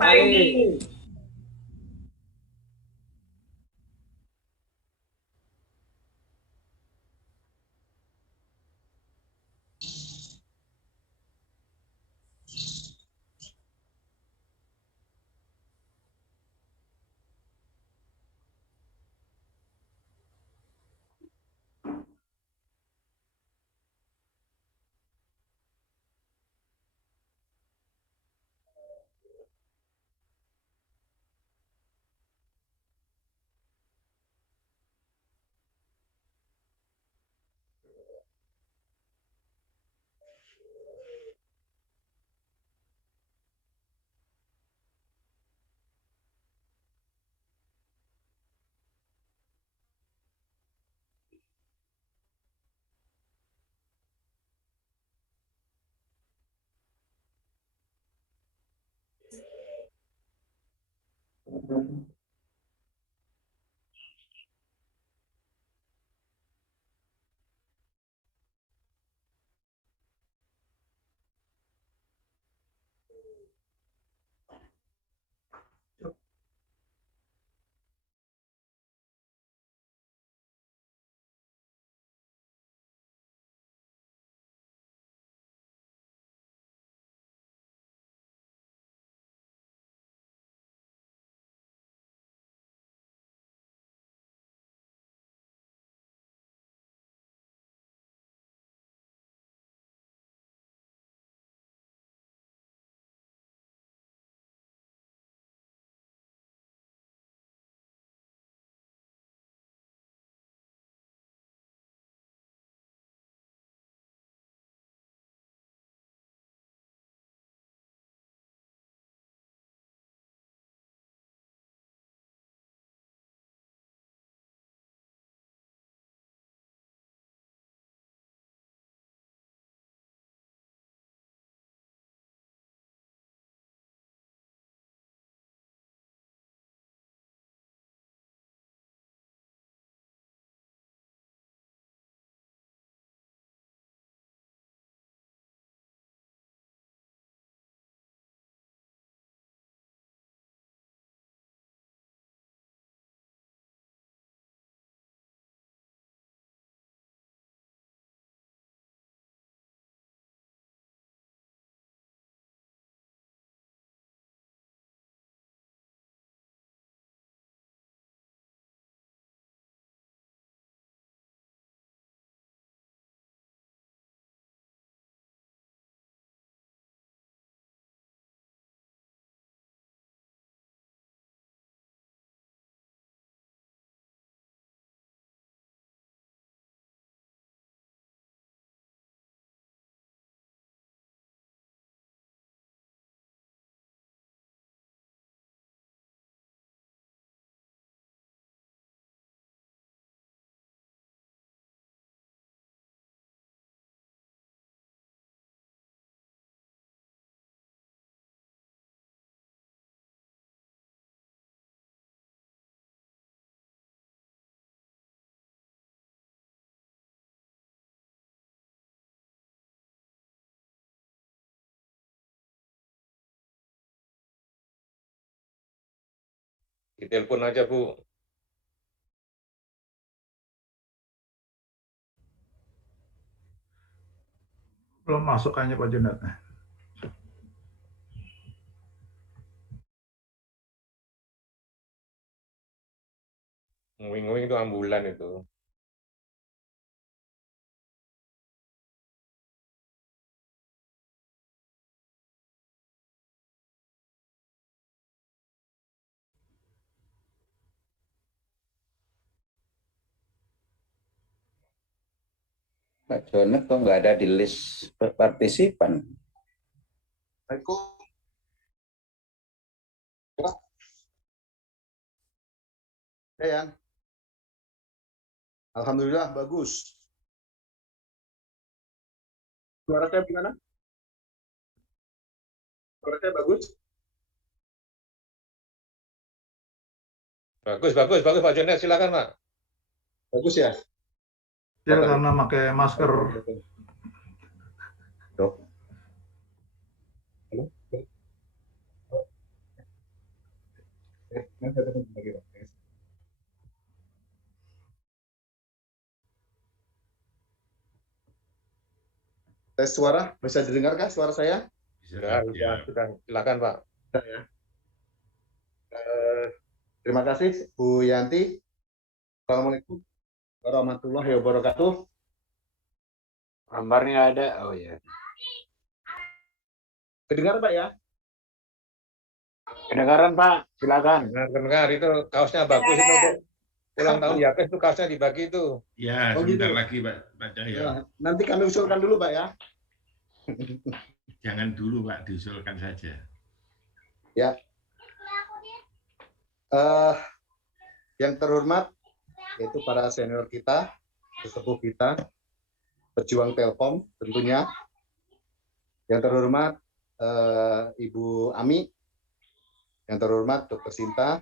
Pagi. Ditelepon aja, Bu. Belum masuk kayaknya Pak Junat. Nguing-nguing itu ambulan itu. Pak Jonet kok nggak ada di list partisipan? Ya, alhamdulillah bagus. Suara saya gimana? Suara saya bagus? Bagus, bagus, bagus Pak Jonet, silakan Pak. Bagus ya? Ya karena pakai masker. Tes suara, bisa didengarkah suara saya? Sudah. Silakan Pak. Terima kasih Bu Yanti. Assalamualaikum warahmatullahi wabarakatuh. Gambarnya ada. Oh ya. Kedengar Pak ya? Kedengaran Pak, silakan. Dengar itu kaosnya bagus itu untuk ulang tahun Yakes itu kaosnya dibagi itu. Ya, Oh, sebentar gitu. lagi Pak Cahyo. Ya, nanti kami usulkan dulu Pak ya. Jangan dulu Pak, diusulkan saja. Ya. Yang terhormat yaitu para senior kita, sesepuh kita, pejuang Telkom tentunya. Yang terhormat Ibu Ami, yang terhormat Dr. Sinta,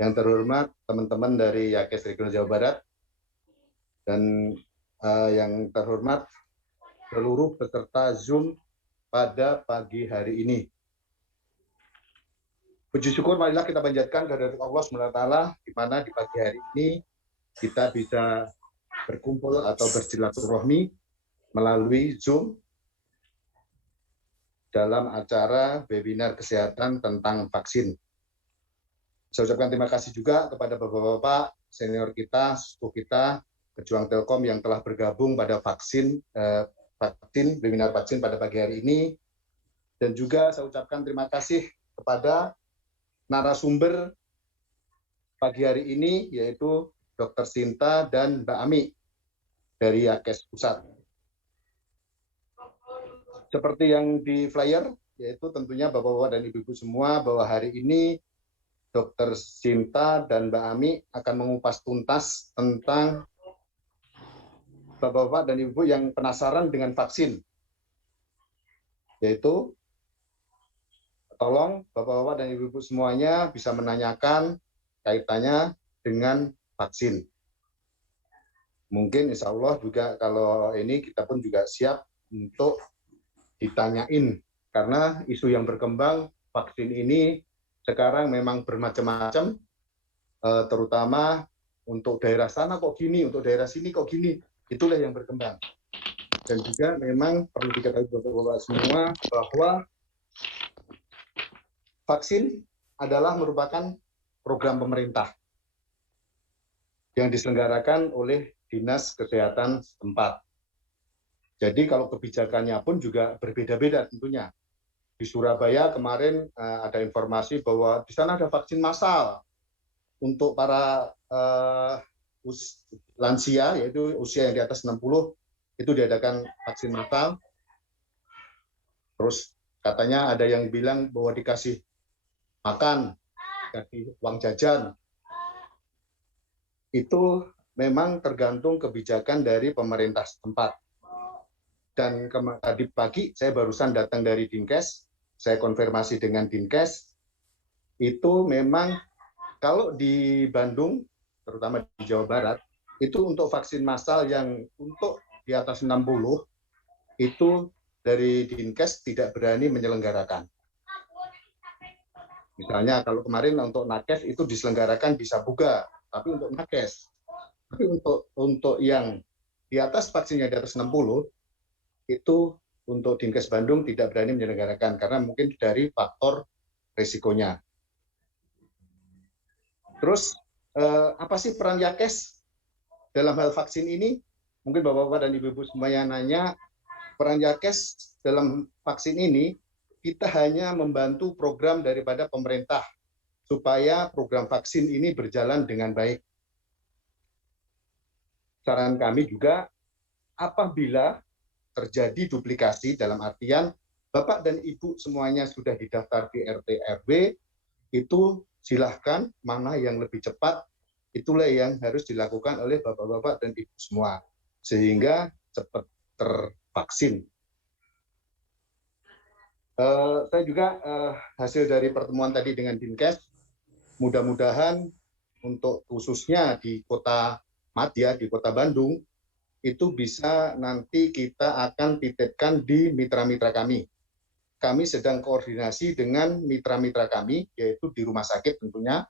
yang terhormat teman-teman dari Yakes Regional Jawa Barat, dan yang terhormat seluruh peserta Zoom pada pagi hari ini. Puji syukur marilah kita panjatkan kehadirat Allah SWT, di mana di pagi hari ini kita bisa berkumpul atau bersilaturahmi melalui Zoom dalam acara webinar kesehatan tentang vaksin. Saya ucapkan terima kasih juga kepada bapak-bapak senior kita, sepuh kita, pejuang Telkom yang telah bergabung pada webinar vaksin pada pagi hari ini. Dan juga saya ucapkan terima kasih kepada narasumber pagi hari ini, yaitu Dr. Sinta dan Mbak Ami dari Yakes Pusat. Seperti yang di flyer, yaitu tentunya Bapak-Bapak dan Ibu-Ibu semua, bahwa hari ini Dr. Sinta dan Mbak Ami akan mengupas tuntas tentang Bapak-Bapak dan Ibu yang penasaran dengan vaksin. Yaitu, tolong Bapak-Bapak dan Ibu-Ibu semuanya bisa menanyakan kaitannya dengan vaksin. Mungkin insya Allah juga kalau ini kita pun juga siap untuk ditanyain. Karena isu yang berkembang vaksin ini sekarang memang bermacam-macam, terutama untuk daerah sana kok gini, untuk daerah sini kok gini. Itulah yang berkembang. Dan juga memang perlu diketahui Bapak-Bapak semua bahwa vaksin adalah merupakan program pemerintah yang diselenggarakan oleh Dinas Kesehatan setempat. Jadi kalau kebijakannya pun juga berbeda-beda tentunya. Di Surabaya kemarin ada informasi bahwa di sana ada vaksin massal untuk para lansia, yaitu usia yang di atas 60, itu diadakan vaksin massal. Terus katanya ada yang bilang bahwa dikasih makan, dikasih uang jajan. Itu memang tergantung kebijakan dari pemerintah setempat. Dan tadi pagi saya barusan datang dari Dinkes, saya konfirmasi dengan Dinkes, itu memang kalau di Bandung, terutama di Jawa Barat, itu untuk vaksin massal yang untuk di atas 60, itu dari Dinkes tidak berani menyelenggarakan. Misalnya kalau kemarin untuk nakes itu diselenggarakan di Sabuga, tapi untuk nakes. Tapi untuk yang di atas vaksinnya di atas 60, itu untuk Dinkes Bandung tidak berani menyelenggarakan karena mungkin dari faktor risikonya. Terus apa sih peran Yakes dalam hal vaksin ini? Mungkin Bapak-Bapak dan Ibu-Ibu semuanya nanya, peran Yakes dalam vaksin ini, kita hanya membantu program daripada pemerintah supaya program vaksin ini berjalan dengan baik. Saran kami juga, apabila terjadi duplikasi dalam artian Bapak dan Ibu semuanya sudah didaftar di RT RW, itu silahkan mana yang lebih cepat, itulah yang harus dilakukan oleh Bapak-Bapak dan Ibu semua, sehingga cepat tervaksin. Saya juga hasil dari pertemuan tadi dengan Dinkes, mudah-mudahan untuk khususnya di Kota Madya, di Kota Bandung, itu bisa nanti kita akan titipkan di mitra-mitra kami. kami sedang koordinasi dengan mitra-mitra kami, yaitu di rumah sakit tentunya,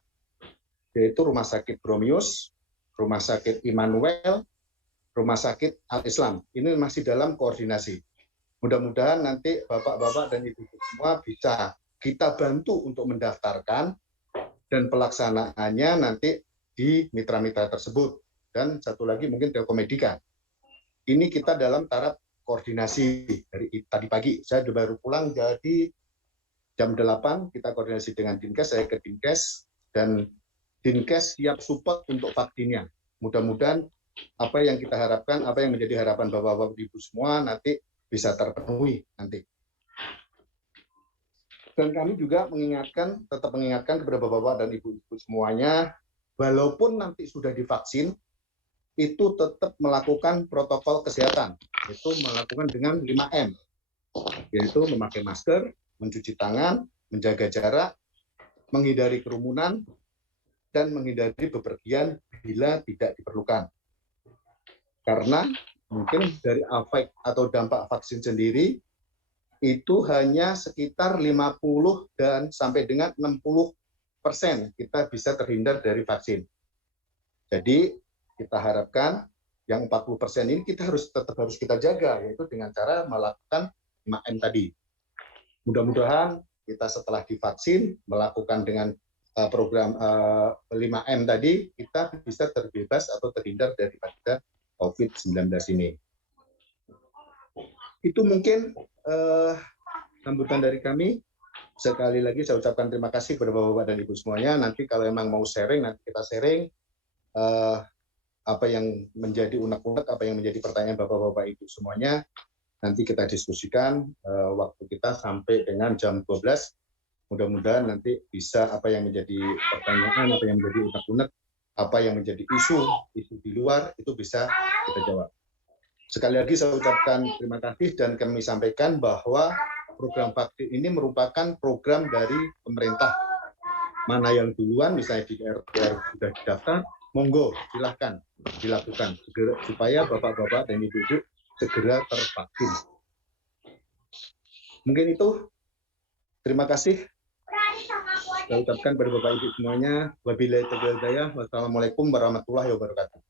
yaitu Rumah Sakit Bromius, Rumah Sakit Immanuel, Rumah Sakit Al-Islam. Ini masih dalam koordinasi. Mudah-mudahan nanti Bapak-Bapak dan Ibu-Ibu semua bisa kita bantu untuk mendaftarkan dan pelaksanaannya nanti di mitra-mitra tersebut. Dan satu lagi mungkin Telkomedika. Ini kita dalam taraf koordinasi dari tadi pagi. Saya baru pulang jadi jam 8 kita koordinasi dengan Dinkes, saya ke Dinkes, dan Dinkes siap support untuk vaksinnya. Mudah-mudahan apa yang kita harapkan, apa yang menjadi harapan Bapak-Bapak Ibu semua nanti bisa terpenuhi nanti. Dan kami juga tetap mengingatkan kepada Bapak-Bapak dan Ibu-Ibu semuanya, walaupun nanti sudah divaksin, itu tetap melakukan protokol kesehatan, itu melakukan dengan 5M, yaitu memakai masker, mencuci tangan, menjaga jarak, menghindari kerumunan, dan menghindari bepergian bila tidak diperlukan. Karena mungkin dari efek atau dampak vaksin sendiri, itu hanya sekitar 50 dan sampai dengan 60% kita bisa terhindar dari vaksin. Jadi kita harapkan yang 40% ini kita tetap harus kita jaga, yaitu dengan cara melakukan 5M tadi. Mudah-mudahan kita setelah divaksin melakukan dengan program 5M tadi, kita bisa terbebas atau terhindar daripada COVID-19 ini. Itu mungkin sambutan dari kami. Sekali lagi saya ucapkan terima kasih kepada Bapak-Bapak dan Ibu semuanya. Nanti kalau memang mau sharing, nanti kita sharing apa yang menjadi unek-unek, apa yang menjadi pertanyaan Bapak-Bapak Ibu semuanya. Nanti kita diskusikan waktu kita sampai dengan jam 12. Mudah-mudahan nanti bisa apa yang menjadi pertanyaan, apa yang menjadi unek-unek, apa yang menjadi isu di luar, itu bisa kita jawab. Sekali lagi saya ucapkan terima kasih dan kami sampaikan bahwa program vaksin ini merupakan program dari pemerintah. Mana yang duluan, misalnya di RT sudah didaftar, monggo silahkan dilakukan segera, supaya bapak-bapak dan ibu-ibu segera tervaksin. Mungkin itu. Terima kasih. Saya ucapkan kepada Bapak Ibu semuanya, wabillahi taufiq wal hidayah. Wassalamualaikum warahmatullahi wabarakatuh.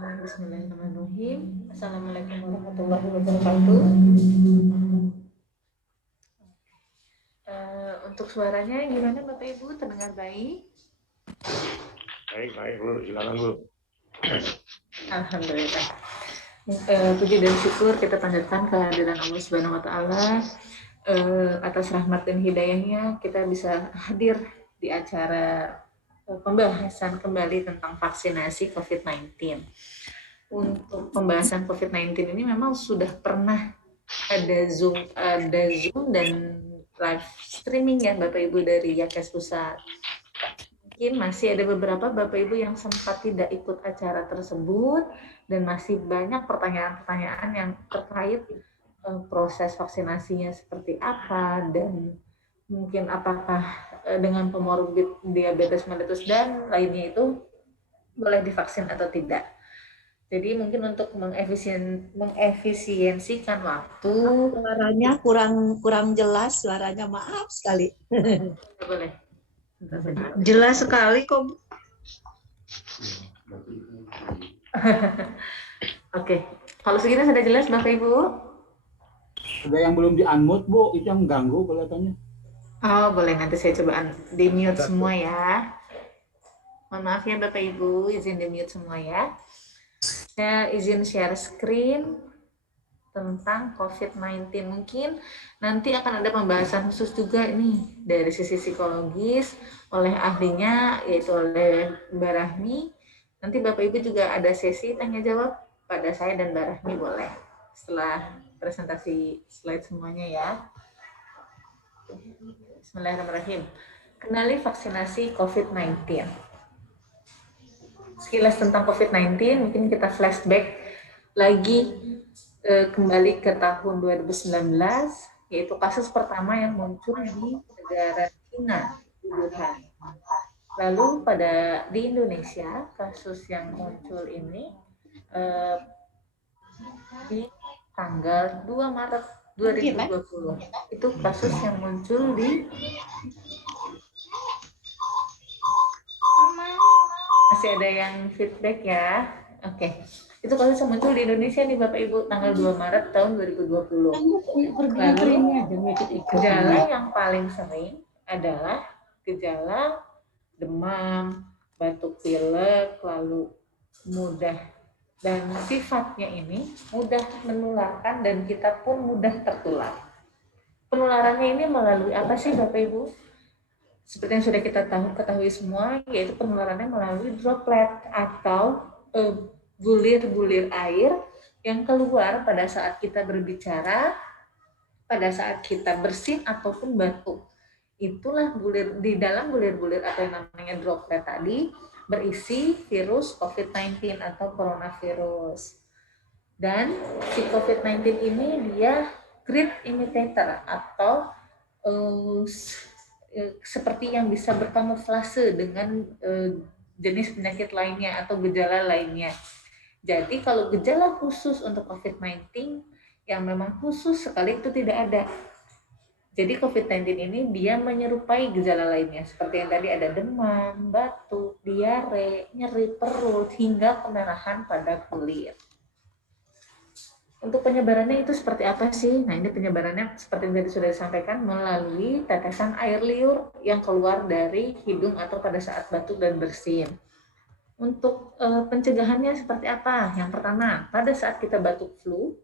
Bismillahirrahmanirrahim. Assalamualaikum warahmatullahi wabarakatuh. Untuk suaranya gimana Bapak Ibu? Terdengar baik? Baik, Bu. Silakan, Bu. Alhamdulillah. Puji dan syukur kita panjatkan kehadiran Allah Subhanahu wa taala atas rahmat dan hidayahnya kita bisa hadir di acara pembahasan kembali tentang vaksinasi COVID-19. Untuk pembahasan COVID-19 ini memang sudah pernah ada Zoom dan live streaming ya Bapak Ibu dari Yankes Pusat. Mungkin masih ada beberapa Bapak Ibu yang sempat tidak ikut acara tersebut dan masih banyak pertanyaan-pertanyaan yang terkait proses vaksinasinya seperti apa dan mungkin apakah dengan komorbid diabetes mellitus dan lainnya itu boleh divaksin atau tidak. Jadi mungkin untuk mengefisiensikan waktu. Suaranya kurang jelas, suaranya maaf sekali. Boleh. Jelas sekali kok. Oke. Kalau segini sudah jelas Bapak Ibu? Ada yang belum di-unmute, Bu, itu yang mengganggu kelihatannya. Oh, boleh. Nanti saya coba di-mute semua ya. Mohon maaf ya Bapak Ibu, izin di-mute semua ya. Saya izin share screen tentang COVID-19. Mungkin nanti akan ada pembahasan khusus juga nih dari sisi psikologis oleh ahlinya, yaitu oleh Mbak Rahmi. Nanti Bapak Ibu juga ada sesi tanya jawab pada saya dan Mbak Rahmi boleh. Setelah presentasi slide semuanya ya. Bismillahirrahmanirrahim. Kenali vaksinasi COVID-19. Sekilas tentang COVID-19, mungkin kita flashback lagi kembali ke tahun 2019, yaitu kasus pertama yang muncul di negara China, di Wuhan. Lalu di Indonesia, kasus yang muncul ini di tanggal 2 Maret 2020. Itu kasus yang muncul di masih ada yang feedback ya. Oke. Itu kasus yang muncul di Indonesia nih Bapak Ibu tanggal 2 Maret tahun 2020. Lalu gejala yang paling sering adalah gejala demam, batuk pilek, lalu mudah, dan sifatnya ini mudah menularkan dan kita pun mudah tertular. Penularannya ini melalui apa sih Bapak Ibu? Seperti yang sudah kita ketahui semua, yaitu penularannya melalui droplet atau bulir-bulir air yang keluar pada saat kita berbicara, pada saat kita bersin ataupun batuk. Itulah di dalam bulir-bulir atau yang namanya droplet tadi berisi virus COVID-19 atau coronavirus. Dan si COVID-19 ini dia great imitator atau seperti yang bisa berkamuflase dengan jenis penyakit lainnya atau gejala lainnya. Jadi kalau gejala khusus untuk COVID-19 yang memang khusus sekali itu tidak ada. Jadi COVID-19 ini dia menyerupai gejala lainnya, seperti yang tadi ada demam, batuk, diare, nyeri perut, hingga kemerahan pada kulit. Untuk penyebarannya itu seperti apa sih? Nah ini penyebarannya seperti yang tadi sudah disampaikan melalui tetesan air liur yang keluar dari hidung atau pada saat batuk dan bersin. Untuk pencegahannya seperti apa? Yang pertama, pada saat kita batuk flu,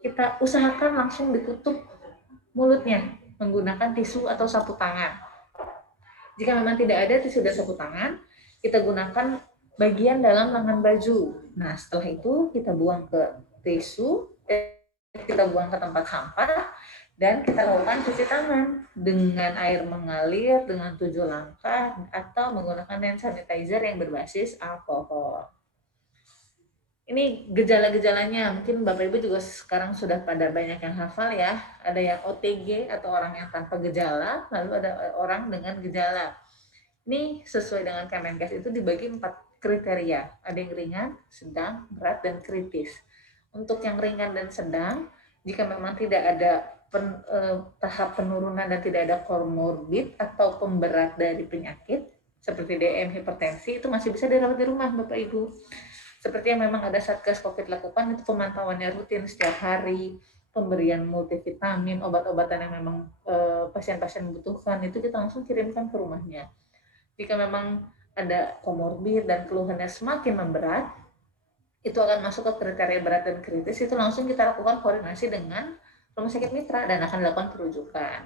kita usahakan langsung ditutup mulutnya menggunakan tisu atau sapu tangan. Jika memang tidak ada tisu dan sapu tangan, kita gunakan bagian dalam lengan baju. Nah, setelah itu kita buang ke tisu, kita buang ke tempat sampah, dan kita lakukan cuci tangan dengan air mengalir dengan 7 langkah atau menggunakan hand sanitizer yang berbasis alkohol. Ini gejala-gejalanya, mungkin Bapak Ibu juga sekarang sudah pada banyak yang hafal ya. Ada yang OTG atau orang yang tanpa gejala, lalu ada orang dengan gejala. Ini sesuai dengan Kemenkes itu dibagi 4 kriteria. Ada yang ringan, sedang, berat, dan kritis. Untuk yang ringan dan sedang, jika memang tidak ada tahap penurunan dan tidak ada komorbid atau pemberat dari penyakit, seperti DM, hipertensi, itu masih bisa dirawat di rumah Bapak Ibu. Seperti yang memang ada Satgas COVID lakukan, itu pemantauannya rutin setiap hari, pemberian multivitamin, obat-obatan yang memang pasien-pasien membutuhkan, itu kita langsung kirimkan ke rumahnya. Jika memang ada komorbid dan keluhannya semakin memberat, itu akan masuk ke kriteria berat dan kritis, itu langsung kita lakukan koordinasi dengan rumah sakit mitra dan akan dilakukan perujukan.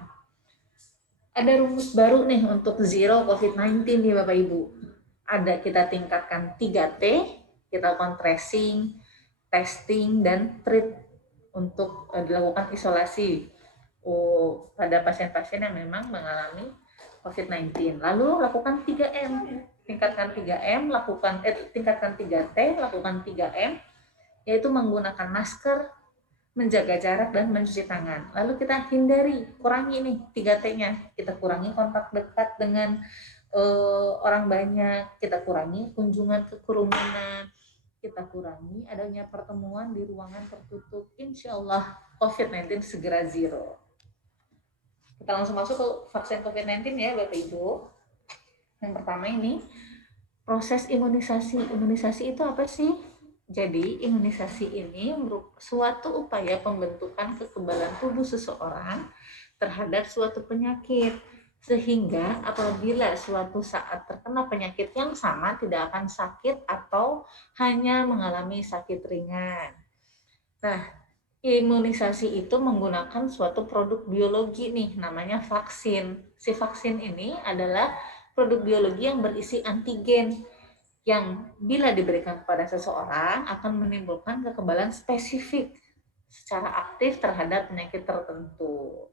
Ada rumus baru nih untuk zero COVID-19 nih Bapak Ibu. Ada kita tingkatkan 3T, kita lakukan tracing, testing, dan treat untuk dilakukan isolasi pada pasien-pasien yang memang mengalami COVID-19. Lalu lakukan 3M, tingkatkan 3M, tingkatkan 3T, lakukan 3M, yaitu menggunakan masker, menjaga jarak, dan mencuci tangan. Lalu kita kurangi nih 3T-nya, kita kurangi kontak dekat dengan orang banyak, kita kurangi kunjungan ke kerumunan, kita kurangi adanya pertemuan di ruangan tertutup. Insya Allah COVID-19 segera zero. Kita langsung masuk ke vaksin COVID-19 ya Bapak Ibu. Yang pertama ini, proses imunisasi. Imunisasi itu apa sih? Jadi imunisasi ini merupakan suatu upaya pembentukan kekebalan tubuh seseorang terhadap suatu penyakit. Sehingga apabila suatu saat terkena penyakit yang sama tidak akan sakit atau hanya mengalami sakit ringan. Nah, imunisasi itu menggunakan suatu produk biologi nih, namanya vaksin. Si vaksin ini adalah produk biologi yang berisi antigen yang bila diberikan kepada seseorang akan menimbulkan kekebalan spesifik secara aktif terhadap penyakit tertentu.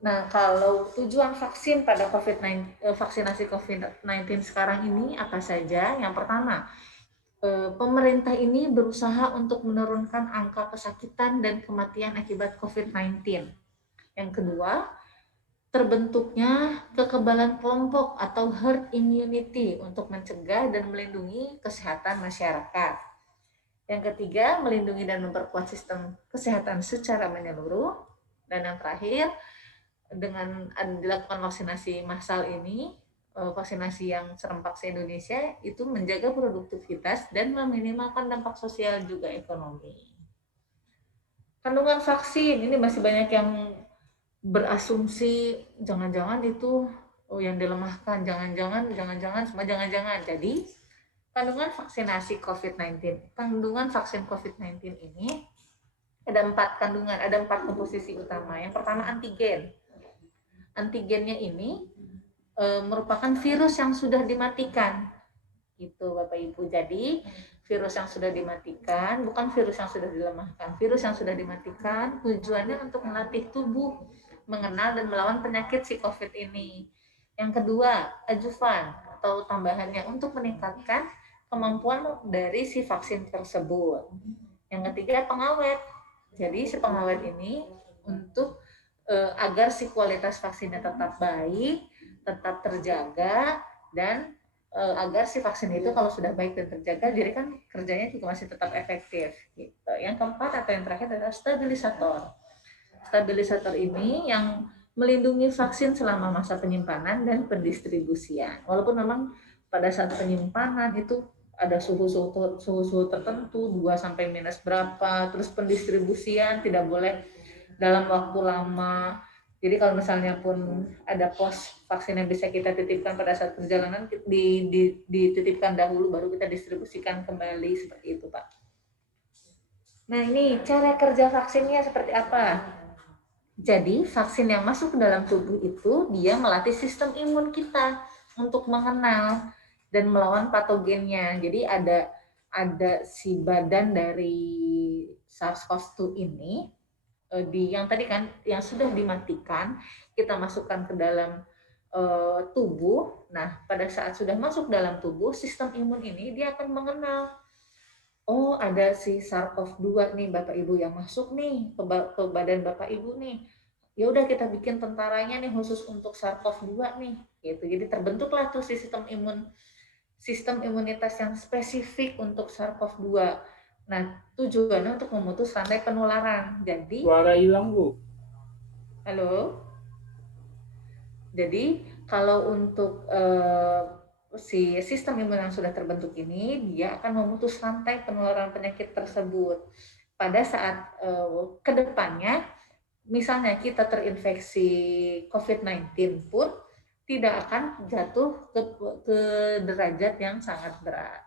Nah, kalau tujuan vaksin pada vaksinasi COVID-19 sekarang ini apa saja? Yang pertama, pemerintah ini berusaha untuk menurunkan angka kesakitan dan kematian akibat COVID-19. Yang kedua, terbentuknya kekebalan kelompok atau herd immunity untuk mencegah dan melindungi kesehatan masyarakat. Yang ketiga, melindungi dan memperkuat sistem kesehatan secara menyeluruh. Dan yang terakhir, dengan dilakukan vaksinasi massal ini, vaksinasi yang serempak se-Indonesia, itu menjaga produktivitas dan meminimalkan dampak sosial juga ekonomi. Kandungan vaksin, ini masih banyak yang berasumsi jangan-jangan itu yang dilemahkan, jangan-jangan, semua jangan-jangan. Jadi, kandungan vaksinasi COVID-19, kandungan vaksin COVID-19 ini ada 4 kandungan, ada 4 komposisi utama. Yang pertama antigen. Antigennya ini merupakan virus yang sudah dimatikan. Itu Bapak Ibu. Jadi virus yang sudah dimatikan, bukan virus yang sudah dilemahkan. Virus yang sudah dimatikan tujuannya untuk melatih tubuh mengenal dan melawan penyakit si COVID ini. Yang kedua, adjuvan atau tambahannya untuk meningkatkan kemampuan dari si vaksin tersebut. Yang ketiga, pengawet. Jadi si pengawet ini untuk agar si kualitas vaksinnya tetap baik, tetap terjaga, dan agar si vaksin itu kalau sudah baik dan terjaga, jadi kan kerjanya juga masih tetap efektif. Gitu. Yang keempat atau yang terakhir adalah stabilisator. Stabilisator ini yang melindungi vaksin selama masa penyimpanan dan pendistribusian. Walaupun memang pada saat penyimpanan itu ada suhu-suhu tertentu, 2 sampai minus berapa, terus pendistribusian tidak boleh dalam waktu lama. Jadi kalau misalnya pun ada pos vaksin yang bisa kita titipkan pada saat perjalanan, dititipkan dahulu, baru kita distribusikan kembali, seperti itu Pak. Nah ini cara kerja vaksinnya seperti apa? Jadi vaksin yang masuk ke dalam tubuh itu, dia melatih sistem imun kita untuk mengenal dan melawan patogennya. Jadi ada si badan dari SARS-CoV-2 ini, yang tadi kan yang sudah dimatikan, kita masukkan ke dalam tubuh. Nah, pada saat sudah masuk dalam tubuh, sistem imun ini dia akan mengenal, oh ada si SARS-CoV-2 nih Bapak Ibu yang masuk nih ke badan Bapak Ibu nih. Ya udah kita bikin tentaranya nih khusus untuk SARS-CoV-2 nih. Gitu. Jadi terbentuklah tuh sistem imunitas yang spesifik untuk SARS-CoV-2. Nah, tujuannya untuk memutus rantai penularan. Jadi Suara hilang, Bu. halo. Jadi kalau untuk si sistem imun yang sudah terbentuk ini, dia akan memutus rantai penularan penyakit tersebut. Pada saat kedepannya, misalnya kita terinfeksi COVID-19 pun tidak akan jatuh ke derajat yang sangat berat.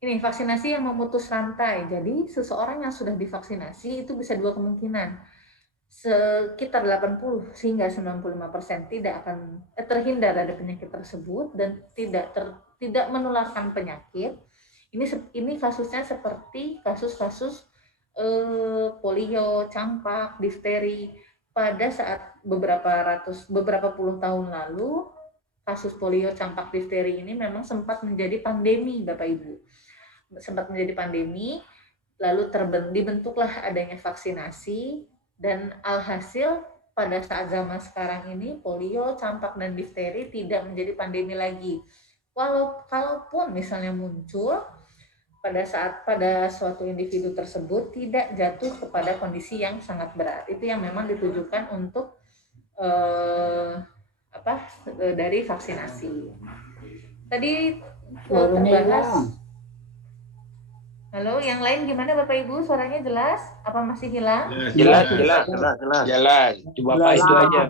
Ini vaksinasi yang memutus rantai. Jadi seseorang yang sudah divaksinasi itu bisa 2 kemungkinan. Sekitar 80 hingga 95% tidak akan terhindar dari penyakit tersebut dan tidak menularkan penyakit. Ini kasusnya seperti kasus-kasus polio, campak, difteri. Pada saat beberapa puluh tahun lalu, kasus polio, campak, difteri ini memang sempat menjadi pandemi, Bapak Ibu. Sempat menjadi pandemi, lalu dibentuklah adanya vaksinasi, dan alhasil pada saat zaman sekarang ini polio, campak, dan difteri tidak menjadi pandemi lagi. Kalaupun misalnya muncul pada suatu individu tersebut tidak jatuh kepada kondisi yang sangat berat. Itu yang memang ditujukan untuk dari vaksinasi. Tadi terbahas. Halo, yang lain gimana Bapak Ibu? Suaranya jelas? Apa masih hilang? Jelas. Coba itu aja.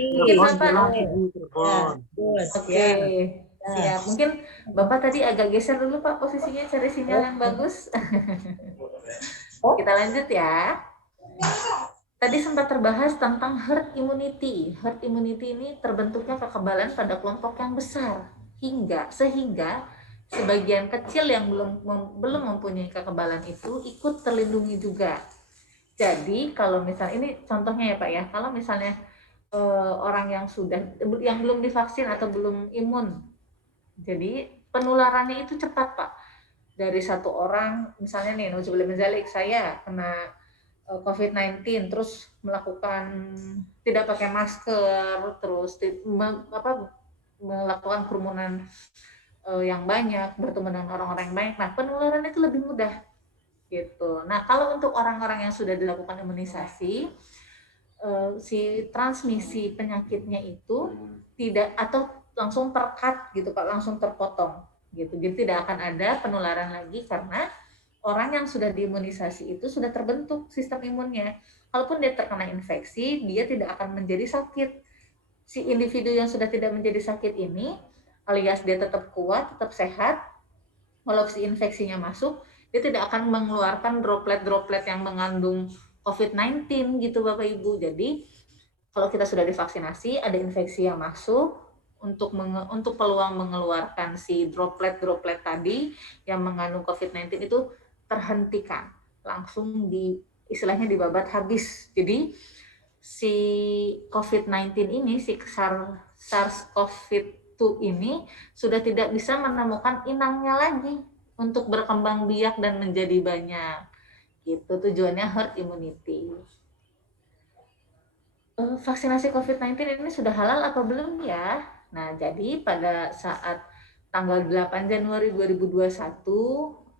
Mungkin Bapak. Oke. Siap. Mungkin Bapak tadi agak geser dulu Pak posisinya, cari sinyal yang bagus. Kita lanjut ya. Tadi sempat terbahas tentang herd immunity. Herd immunity ini terbentuknya kekebalan pada kelompok yang besar sehingga sebagian kecil yang belum mempunyai kekebalan itu ikut terlindungi juga. Jadi kalau misalnya ini contohnya ya Pak ya, kalau misalnya orang yang belum divaksin atau belum imun, jadi penularannya itu cepat Pak. Dari satu orang, misalnya nih, saya kena COVID-19, terus melakukan tidak pakai masker, terus melakukan kerumunan yang banyak, bertemu dengan orang-orang yang banyak. Nah, penularan itu lebih mudah gitu. Nah, kalau untuk orang-orang yang sudah dilakukan imunisasi, si transmisi penyakitnya itu tidak atau langsung terkat gitu Pak, langsung terpotong gitu. Jadi tidak akan ada penularan lagi karena orang yang sudah diimunisasi itu sudah terbentuk sistem imunnya. Kalaupun dia terkena infeksi, dia tidak akan menjadi sakit. Si individu yang sudah tidak menjadi sakit ini, alias dia tetap kuat, tetap sehat, walau si infeksinya masuk, dia tidak akan mengeluarkan droplet-droplet yang mengandung COVID-19 gitu Bapak Ibu. Jadi kalau kita sudah divaksinasi, ada infeksi yang masuk, untuk peluang mengeluarkan si droplet-droplet tadi yang mengandung COVID-19 itu terhentikan, langsung istilahnya dibabat habis. Jadi si COVID-19 ini, si SARS-CoV-2 ini sudah tidak bisa menemukan inangnya lagi untuk berkembang biak dan menjadi banyak. Gitu tujuannya herd immunity. Vaksinasi COVID-19 ini sudah halal apa belum ya? Nah, jadi pada saat tanggal 8 Januari 2021,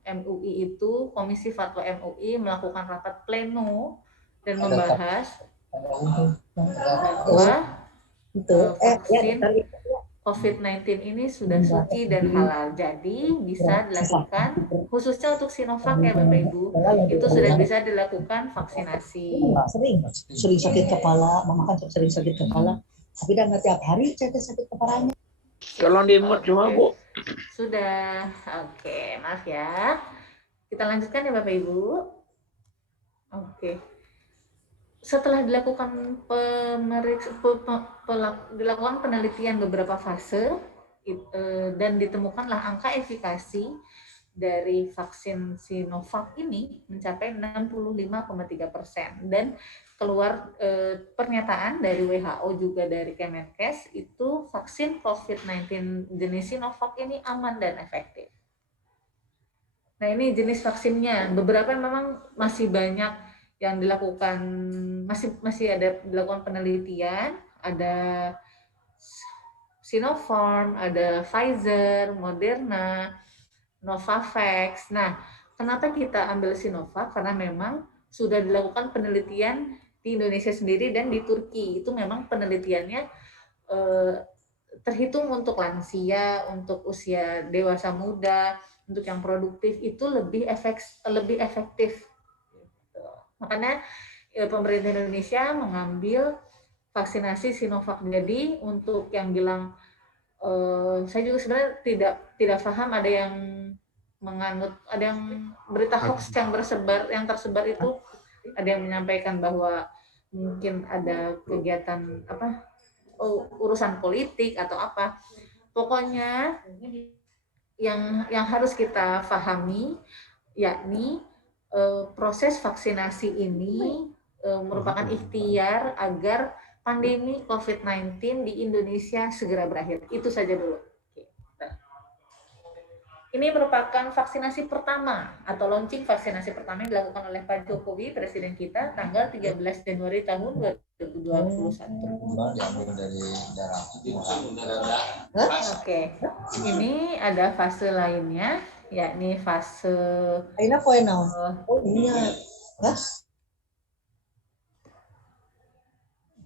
MUI itu, Komisi Fatwa MUI melakukan rapat pleno dan membahas bahwa vaksin COVID-19 ini sudah suci dan halal. Jadi bisa dilakukan, khususnya untuk Sinovac ya Bapak Ibu, itu sudah bisa dilakukan vaksinasi. Sering sakit kepala, mama kan sering sakit kepala. Tapi udah nggak tiap hari saya sakit kepalanya. Tolong di-mute cuma Bu. Sudah, oke, maaf ya. Kita lanjutkan ya Bapak Ibu. Oke. Setelah dilakukan dilakukan penelitian beberapa fase dan ditemukanlah angka efikasi dari vaksin Sinovac ini mencapai 65,3% dan keluar pernyataan dari WHO juga dari Kemenkes itu vaksin COVID-19 jenis Sinovac ini aman dan efektif. Nah ini jenis vaksinnya, beberapa memang masih banyak yang dilakukan, masih ada dilakukan penelitian, ada Sinopharm, ada Pfizer, Moderna, Novavax. Nah, kenapa kita ambil Sinovac? Karena memang sudah dilakukan penelitian di Indonesia sendiri dan di Turki. Itu memang penelitiannya terhitung untuk lansia, untuk usia dewasa muda, untuk yang produktif itu lebih efektif. Makanya pemerintah Indonesia mengambil vaksinasi Sinovac. Jadi untuk yang bilang saya juga sebenarnya tidak paham, ada yang menganut, ada yang berita hoax yang tersebar itu, ada yang menyampaikan bahwa mungkin ada kegiatan urusan politik atau apa. Pokoknya yang harus kita pahami yakni proses vaksinasi ini merupakan ikhtiar agar pandemi COVID-19 di Indonesia segera berakhir. Itu saja dulu. Ini merupakan vaksinasi pertama atau launching vaksinasi pertama yang dilakukan oleh Pak Jokowi, Presiden kita, tanggal 13 Januari tahun 2021. Oke, ini ada fase lainnya, yakni fase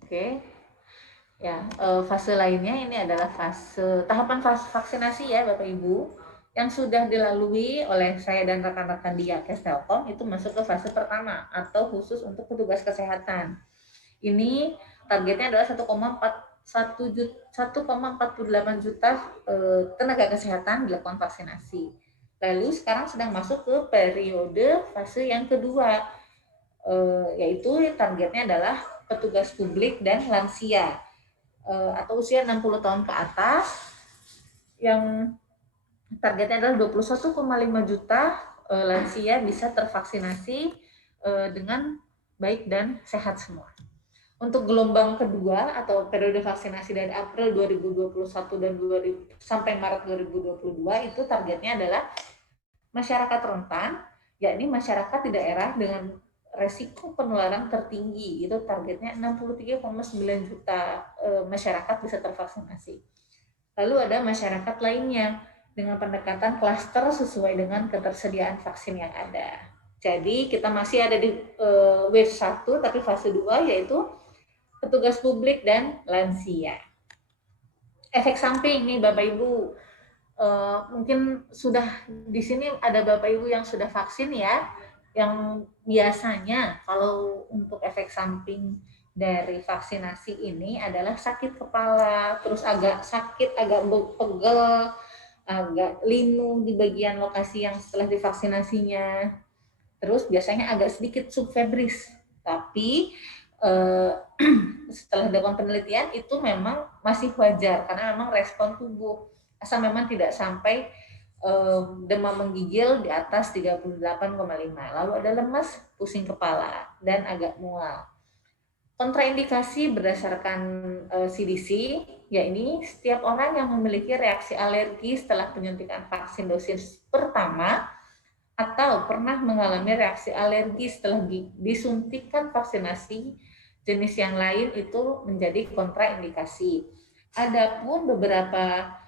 Oke, ya fase lainnya ini adalah tahapan vaksinasi ya Bapak Ibu yang sudah dilalui oleh saya dan rekan-rekan di Yakes Telkom, itu masuk ke fase pertama atau khusus untuk petugas kesehatan. Ini targetnya adalah 1,48 juta tenaga kesehatan dilakukan vaksinasi. Lalu sekarang sedang masuk ke periode fase yang kedua, yaitu targetnya adalah petugas publik dan lansia atau usia 60 tahun ke atas, yang targetnya adalah 21,5 juta lansia bisa tervaksinasi dengan baik dan sehat semua. Untuk gelombang kedua atau periode vaksinasi dari April 2021 dan sampai Maret 2022 itu targetnya adalah masyarakat rentan, yakni masyarakat di daerah dengan resiko penularan tertinggi, itu targetnya 63,9 juta masyarakat bisa tervaksinasi. Lalu ada masyarakat lainnya dengan pendekatan klaster sesuai dengan ketersediaan vaksin yang ada. Jadi kita masih ada di wave 1 tapi fase 2 yaitu petugas publik dan lansia. Efek samping nih Bapak Ibu, mungkin sudah di sini ada Bapak Ibu yang sudah vaksin ya, yang biasanya kalau untuk efek samping dari vaksinasi ini adalah sakit kepala, terus agak sakit, agak pegel, agak linu di bagian lokasi yang setelah divaksinasinya, terus biasanya agak sedikit subfebris, tapi setelah dilakukan penelitian itu memang masih wajar karena memang respon tubuh, asal memang tidak sampai demam menggigil di atas 38,5. Lalu ada lemas, pusing kepala, dan agak mual. Kontraindikasi berdasarkan CDC, yakni setiap orang yang memiliki reaksi alergi setelah penyuntikan vaksin dosis pertama atau pernah mengalami reaksi alergi setelah disuntikan vaksinasi jenis yang lain itu menjadi kontraindikasi. Adapun beberapa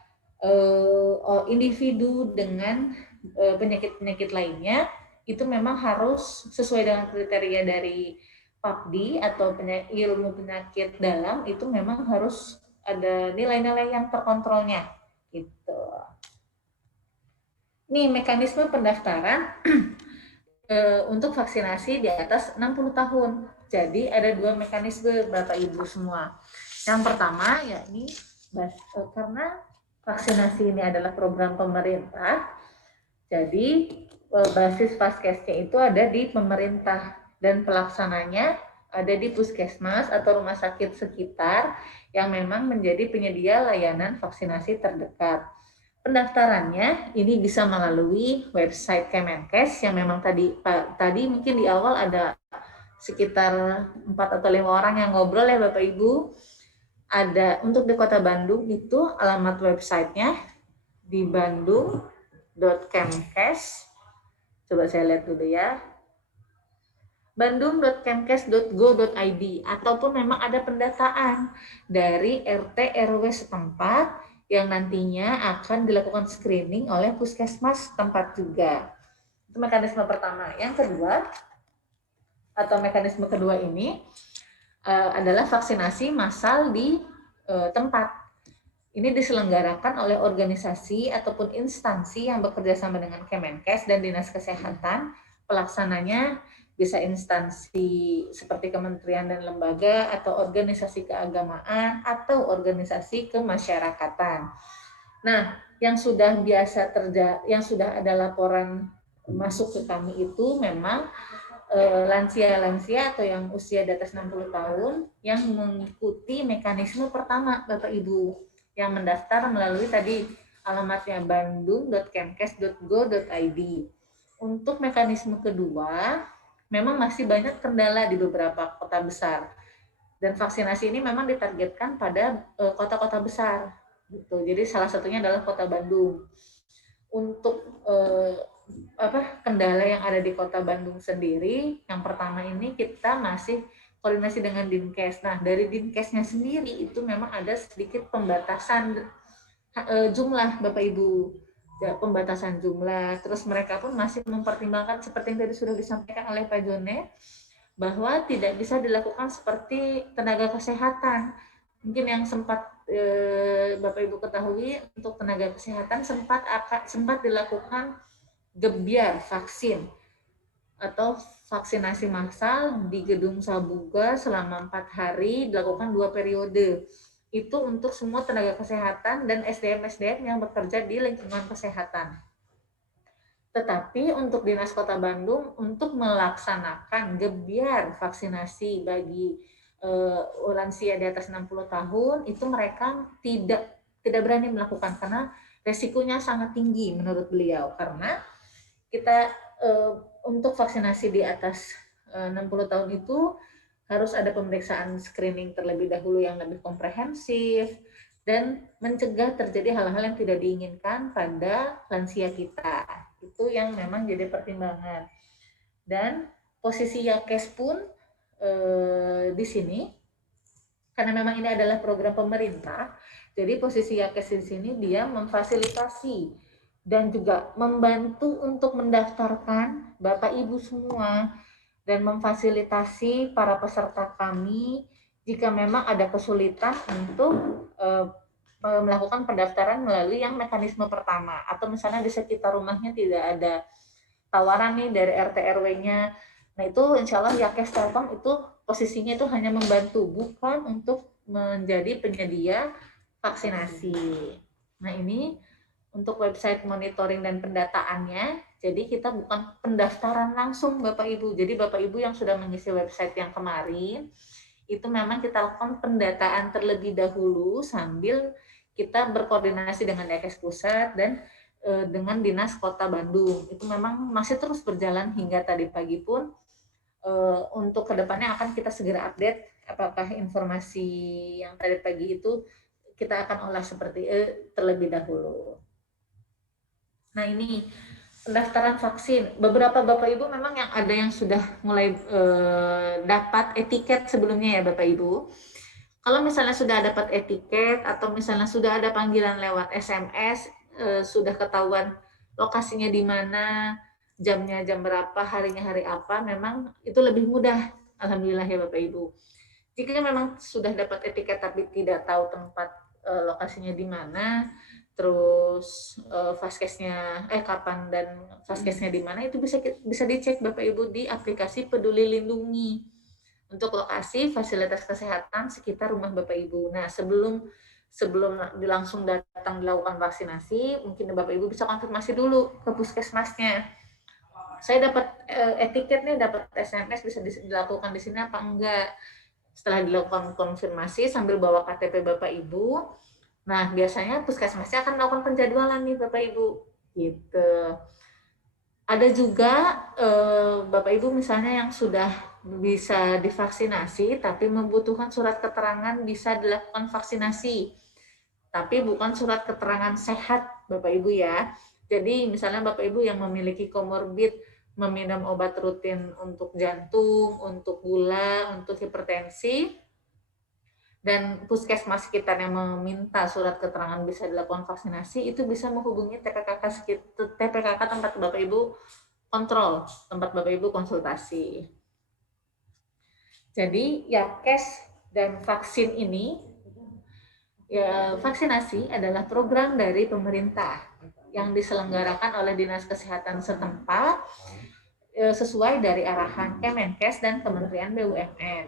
individu dengan penyakit-penyakit lainnya itu memang harus sesuai dengan kriteria dari PAPD atau ilmu penyakit dalam, itu memang harus ada nilai-nilai yang terkontrolnya gitu. Nih mekanisme pendaftaran untuk vaksinasi di atas 60 tahun. Jadi ada dua mekanisme Bapak Ibu semua. Yang pertama yakni karena vaksinasi ini adalah program pemerintah, jadi basis Vaskesnya itu ada di pemerintah dan pelaksananya ada di puskesmas atau rumah sakit sekitar yang memang menjadi penyedia layanan vaksinasi terdekat. Pendaftarannya ini bisa melalui website Kemenkes yang memang tadi mungkin di awal ada sekitar 4 atau 5 orang yang ngobrol ya Bapak Ibu. Ada untuk di Kota Bandung itu alamat websitenya di bandung.kemkes. Coba saya lihat dulu ya. bandung.kemkes.go.id ataupun memang ada pendataan dari RT RW setempat yang nantinya akan dilakukan screening oleh puskesmas tempat juga. Itu mekanisme pertama. Yang kedua, atau mekanisme kedua ini adalah vaksinasi massal di tempat. Ini diselenggarakan oleh organisasi ataupun instansi yang bekerja sama dengan Kemenkes dan Dinas Kesehatan. Pelaksananya bisa instansi seperti kementerian dan lembaga atau organisasi keagamaan atau organisasi kemasyarakatan. Nah, yang sudah yang sudah ada laporan masuk ke kami itu memang lansia-lansia atau yang usia di atas 60 tahun yang mengikuti mekanisme pertama Bapak Ibu, yang mendaftar melalui tadi alamatnya bandung.kemkes.go.id. Untuk mekanisme kedua memang masih banyak kendala di beberapa kota besar. Dan vaksinasi ini memang ditargetkan pada kota-kota besar. Gitu. Jadi salah satunya adalah Kota Bandung. Untuk kendala yang ada di Kota Bandung sendiri, yang pertama ini kita masih koordinasi dengan Dinkes. Nah, dari Dinkesnya sendiri itu memang ada sedikit pembatasan jumlah Bapak Ibu. Ya, pembatasan jumlah, terus mereka pun masih mempertimbangkan seperti yang tadi sudah disampaikan oleh Pak Jone, bahwa tidak bisa dilakukan seperti tenaga kesehatan. Mungkin yang sempat Bapak Ibu ketahui, untuk tenaga kesehatan sempat dilakukan gebyar vaksin atau vaksinasi massal di Gedung Sabuga selama 4 hari, dilakukan 2 periode. Itu untuk semua tenaga kesehatan dan SDM-SDM yang bekerja di lingkungan kesehatan. Tetapi untuk Dinas Kota Bandung, untuk melaksanakan gebyar vaksinasi bagi lansia di atas 60 tahun, itu mereka tidak berani melakukan karena resikonya sangat tinggi menurut beliau. Karena kita untuk vaksinasi di atas 60 tahun itu harus ada pemeriksaan screening terlebih dahulu yang lebih komprehensif dan mencegah terjadi hal-hal yang tidak diinginkan pada lansia kita. Itu yang memang jadi pertimbangan. Dan posisi Yakes pun di sini karena memang ini adalah program pemerintah, jadi posisi Yakes di sini dia memfasilitasi dan juga membantu untuk mendaftarkan Bapak Ibu semua dan memfasilitasi para peserta kami jika memang ada kesulitan untuk melakukan pendaftaran melalui yang mekanisme pertama atau misalnya di sekitar rumahnya tidak ada tawaran nih dari RT RW-nya. Nah itu insya Allah Yakes Telkom itu posisinya itu hanya membantu, bukan untuk menjadi penyedia vaksinasi. Nah ini untuk website monitoring dan pendataannya, jadi kita bukan pendaftaran langsung Bapak Ibu. Jadi Bapak Ibu yang sudah mengisi website yang kemarin, itu memang kita lakukan pendataan terlebih dahulu sambil kita berkoordinasi dengan Yakes Pusat dan dengan Dinas Kota Bandung. Itu memang masih terus berjalan hingga tadi pagi pun. Untuk kedepannya akan kita segera update apakah informasi yang tadi pagi itu kita akan olah seperti terlebih dahulu. Nah ini pendaftaran vaksin. Beberapa Bapak Ibu memang yang ada yang sudah mulai dapat etiket sebelumnya ya Bapak Ibu. Kalau misalnya sudah dapat etiket atau misalnya sudah ada panggilan lewat SMS, sudah ketahuan lokasinya di mana, jamnya jam berapa, harinya hari apa, memang itu lebih mudah. Alhamdulillah ya Bapak Ibu. Jika memang sudah dapat etiket tapi tidak tahu tempat lokasinya di mana, terus vaskesnya kapan dan vaskesnya di mana, itu bisa dicek Bapak Ibu di aplikasi Peduli Lindungi untuk lokasi fasilitas kesehatan sekitar rumah Bapak Ibu. Nah sebelum langsung datang dilakukan vaksinasi, mungkin Bapak Ibu bisa konfirmasi dulu ke puskesmasnya. Saya dapat etiket nih, dapat SMS, bisa dilakukan di sini apa enggak? Setelah dilakukan konfirmasi sambil bawa KTP Bapak Ibu, nah biasanya puskesmasnya akan melakukan penjadwalan nih Bapak Ibu, gitu. Ada juga Bapak Ibu misalnya yang sudah bisa divaksinasi, tapi membutuhkan surat keterangan bisa dilakukan vaksinasi, tapi bukan surat keterangan sehat Bapak Ibu ya. Jadi misalnya Bapak Ibu yang memiliki komorbid, meminum obat rutin untuk jantung, untuk gula, untuk hipertensi, dan puskesmas sekitar yang meminta surat keterangan bisa dilakukan vaksinasi, itu bisa menghubungi TPKK tempat Bapak Ibu kontrol, tempat Bapak Ibu konsultasi. Jadi Yakes dan vaksin ini, ya, vaksinasi adalah program dari pemerintah yang diselenggarakan oleh Dinas Kesehatan setempat sesuai dari arahan Kemenkes dan Kementerian BUMN.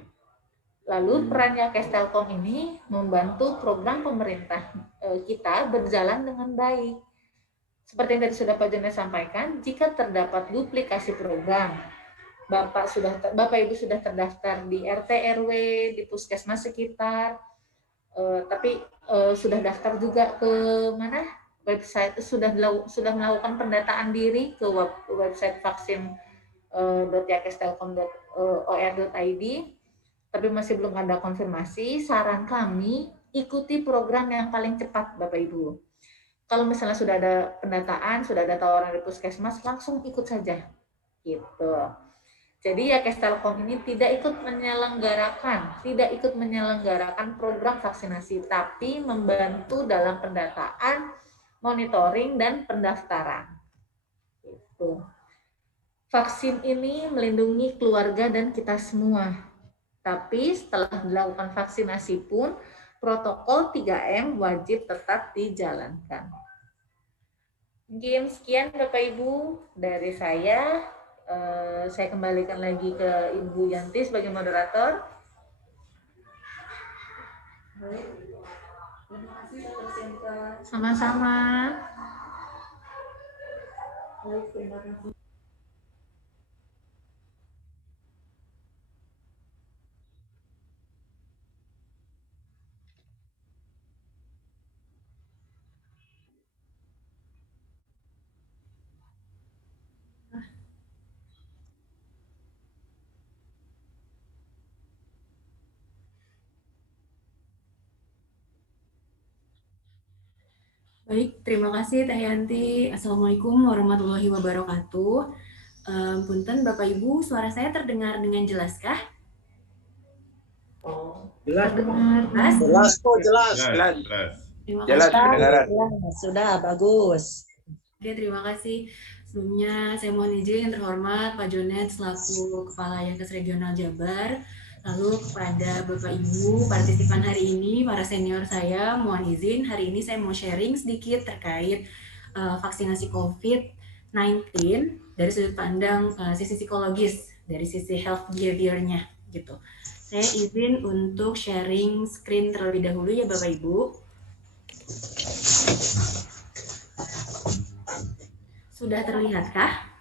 Lalu peran Yakes Telkom ini membantu program pemerintah kita berjalan dengan baik. Seperti yang tadi sudah Pak Jona sampaikan, jika terdapat duplikasi program, Bapak Ibu sudah terdaftar di RT RW, di puskesmas sekitar, tapi sudah daftar juga ke mana? Website, sudah melakukan pendataan diri ke website vaksin.yakestelkom.or.id, tapi masih belum ada konfirmasi. Saran kami ikuti program yang paling cepat Bapak Ibu. Kalau misalnya sudah ada pendataan, sudah ada tawaran dari puskesmas, langsung ikut saja, gitu. Jadi Yakes Telkom ini tidak ikut menyelenggarakan program vaksinasi, tapi membantu dalam pendataan, monitoring, dan pendaftaran. Gitu. Vaksin ini melindungi keluarga dan kita semua. Tapi setelah dilakukan vaksinasi pun, protokol 3M wajib tetap dijalankan. Mungkin sekian Bapak Ibu dari saya. Saya kembalikan lagi ke Ibu Yanti sebagai moderator. Sama-sama. Baik, terima kasih Teh Yanti. Assalamualaikum warahmatullahi wabarakatuh. Punten Bapak Ibu, suara saya terdengar dengan jelaskah? Jelas, Terdengar jelas? Jelas kok, jelas. Jelas, jelas. Terima Jelas kasih. kedengaran. Sudah bagus. Oke, terima kasih. Sebelumnya saya mohon izin yang terhormat Pak Jonet selaku Kepala Yankes Regional Jabar. Lalu kepada Bapak Ibu partisipan hari ini, para senior saya, mohon izin hari ini saya mau sharing sedikit terkait vaksinasi COVID-19 dari sudut pandang sisi psikologis, dari sisi health behavior-nya gitu. Saya izin untuk sharing screen terlebih dahulu ya Bapak Ibu. Sudah terlihatkah?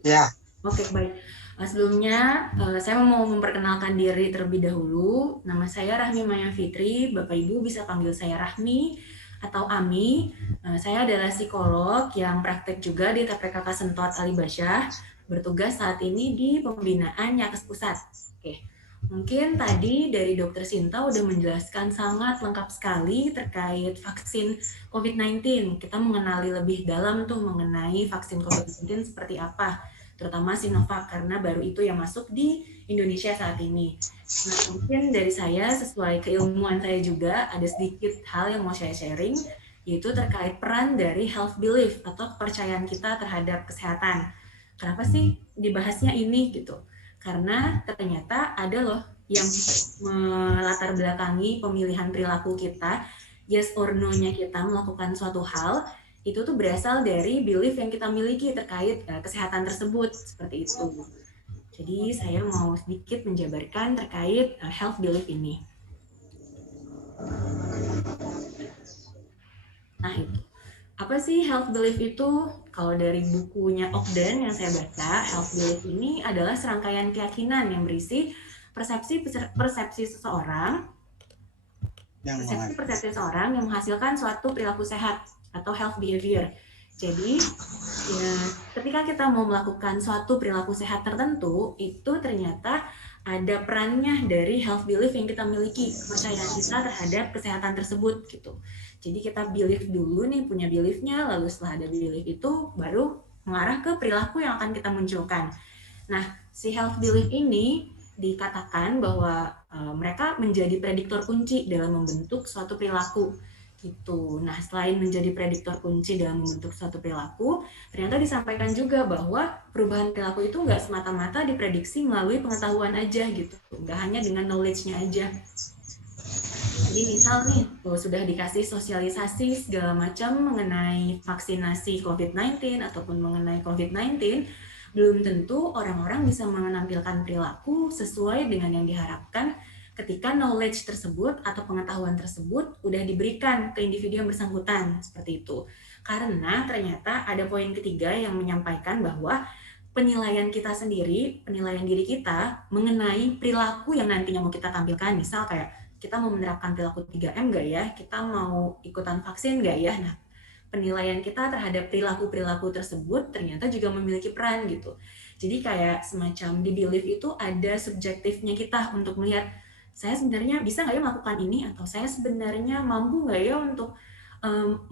Ya. Oke, baik. Sebelumnya, saya mau memperkenalkan diri terlebih dahulu. Nama saya Rahmi Maya Fitri. Bapak Ibu bisa panggil saya Rahmi atau Ami. Saya adalah psikolog yang praktek juga di TPKK Sentot Alibasyah. Bertugas saat ini di pembinaan Yankes Pusat. Oke. Mungkin tadi dari Dr. Sinta udah menjelaskan sangat lengkap sekali terkait vaksin COVID-19. Kita mengenali lebih dalam tuh mengenai vaksin COVID-19 seperti apa, terutama Sinovac karena baru itu yang masuk di Indonesia saat ini. Nah, mungkin dari saya sesuai keilmuan saya juga ada sedikit hal yang mau saya sharing, yaitu terkait peran dari health belief atau kepercayaan kita terhadap kesehatan. Kenapa sih dibahasnya ini gitu? Karena ternyata ada loh yang melatar belakangi pemilihan perilaku kita, yes or no-nya kita melakukan suatu hal, itu tuh berasal dari belief yang kita miliki terkait kesehatan tersebut, seperti itu. Jadi saya mau sedikit menjabarkan terkait health belief ini. Nah itu. Apa sih health belief itu? Kalau dari bukunya Ogden yang saya baca, health belief ini adalah serangkaian keyakinan yang berisi persepsi seseorang yang menghasilkan suatu perilaku sehat atau health behavior. Jadi, ya, ketika kita mau melakukan suatu perilaku sehat tertentu, itu ternyata ada perannya dari health belief yang kita miliki, kepercayaan kita terhadap kesehatan tersebut gitu. Jadi kita belief dulu nih, punya beliefnya, lalu setelah ada belief itu baru mengarah ke perilaku yang akan kita munculkan. Nah, si health belief ini dikatakan bahwa mereka menjadi prediktor kunci dalam membentuk suatu perilaku gitu. Nah, selain menjadi prediktor kunci dalam membentuk suatu perilaku, ternyata disampaikan juga bahwa perubahan perilaku itu nggak semata-mata diprediksi melalui pengetahuan aja gitu, nggak hanya dengan knowledge-nya aja. Jadi misal nih, sudah dikasih sosialisasi segala macam mengenai vaksinasi COVID-19 ataupun mengenai COVID-19, belum tentu orang-orang bisa menampilkan perilaku sesuai dengan yang diharapkan ketika knowledge tersebut atau pengetahuan tersebut udah diberikan ke individu yang bersangkutan, seperti itu. Karena ternyata ada poin ketiga yang menyampaikan bahwa penilaian kita sendiri, penilaian diri kita mengenai perilaku yang nantinya mau kita tampilkan, misal kayak kita mau menerapkan perilaku 3M nggak ya? Kita mau ikutan vaksin nggak ya? Nah, penilaian kita terhadap perilaku-perilaku tersebut ternyata juga memiliki peran gitu. Jadi kayak semacam di belief itu ada subjektifnya kita untuk melihat saya sebenarnya bisa nggak ya melakukan ini, atau saya sebenarnya mampu nggak ya untuk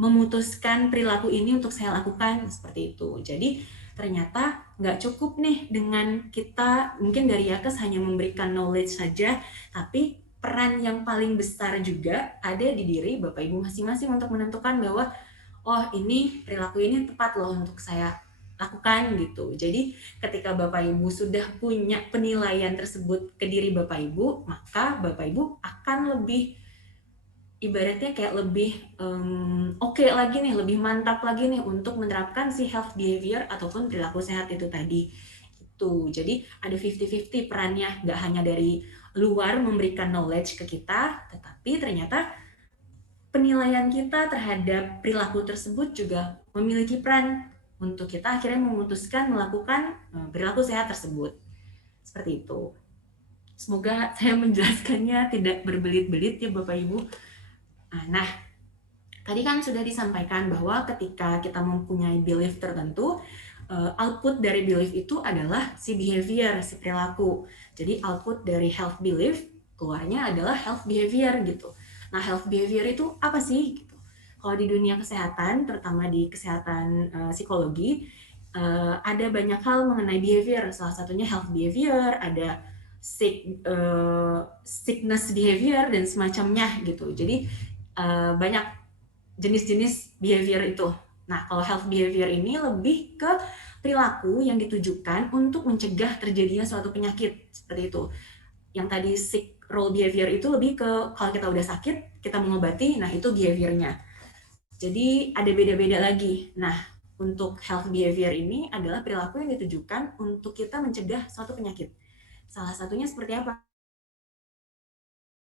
memutuskan perilaku ini untuk saya lakukan, seperti itu. Jadi ternyata nggak cukup nih dengan kita mungkin dari Yankes hanya memberikan knowledge saja, tapi peran yang paling besar juga ada di diri Bapak Ibu masing-masing untuk menentukan bahwa oh ini perilaku ini tepat loh untuk saya lakukan gitu. Jadi ketika Bapak Ibu sudah punya penilaian tersebut ke diri Bapak Ibu, maka Bapak Ibu akan lebih ibaratnya kayak lebih oke lagi nih, lebih mantap lagi nih untuk menerapkan si health behavior ataupun perilaku sehat itu tadi. Itu. Jadi ada 50-50 perannya, nggak hanya dari luar memberikan knowledge ke kita, tetapi ternyata penilaian kita terhadap perilaku tersebut juga memiliki peran untuk kita akhirnya memutuskan melakukan perilaku sehat tersebut. Seperti itu. Semoga saya menjelaskannya tidak berbelit-belit ya Bapak Ibu. Nah, tadi kan sudah disampaikan bahwa ketika kita mempunyai belief tertentu, output dari belief itu adalah si behavior, si perilaku. Jadi output dari health belief keluarnya adalah health behavior gitu. Nah, health behavior itu apa sih? Gitu. kalau di dunia kesehatan, terutama di kesehatan psikologi, ada banyak hal mengenai behavior. Salah satunya health behavior, ada sickness behavior dan semacamnya gitu. Jadi banyak jenis-jenis behavior itu. Nah, kalau health behavior ini lebih ke perilaku yang ditujukan untuk mencegah terjadinya suatu penyakit seperti itu. Yang tadi sick role behavior itu lebih ke kalau kita udah sakit, kita mengobati, nah itu behaviornya. Jadi ada beda-beda lagi. Nah, untuk health behavior ini adalah perilaku yang ditujukan untuk kita mencegah suatu penyakit. Salah satunya seperti apa?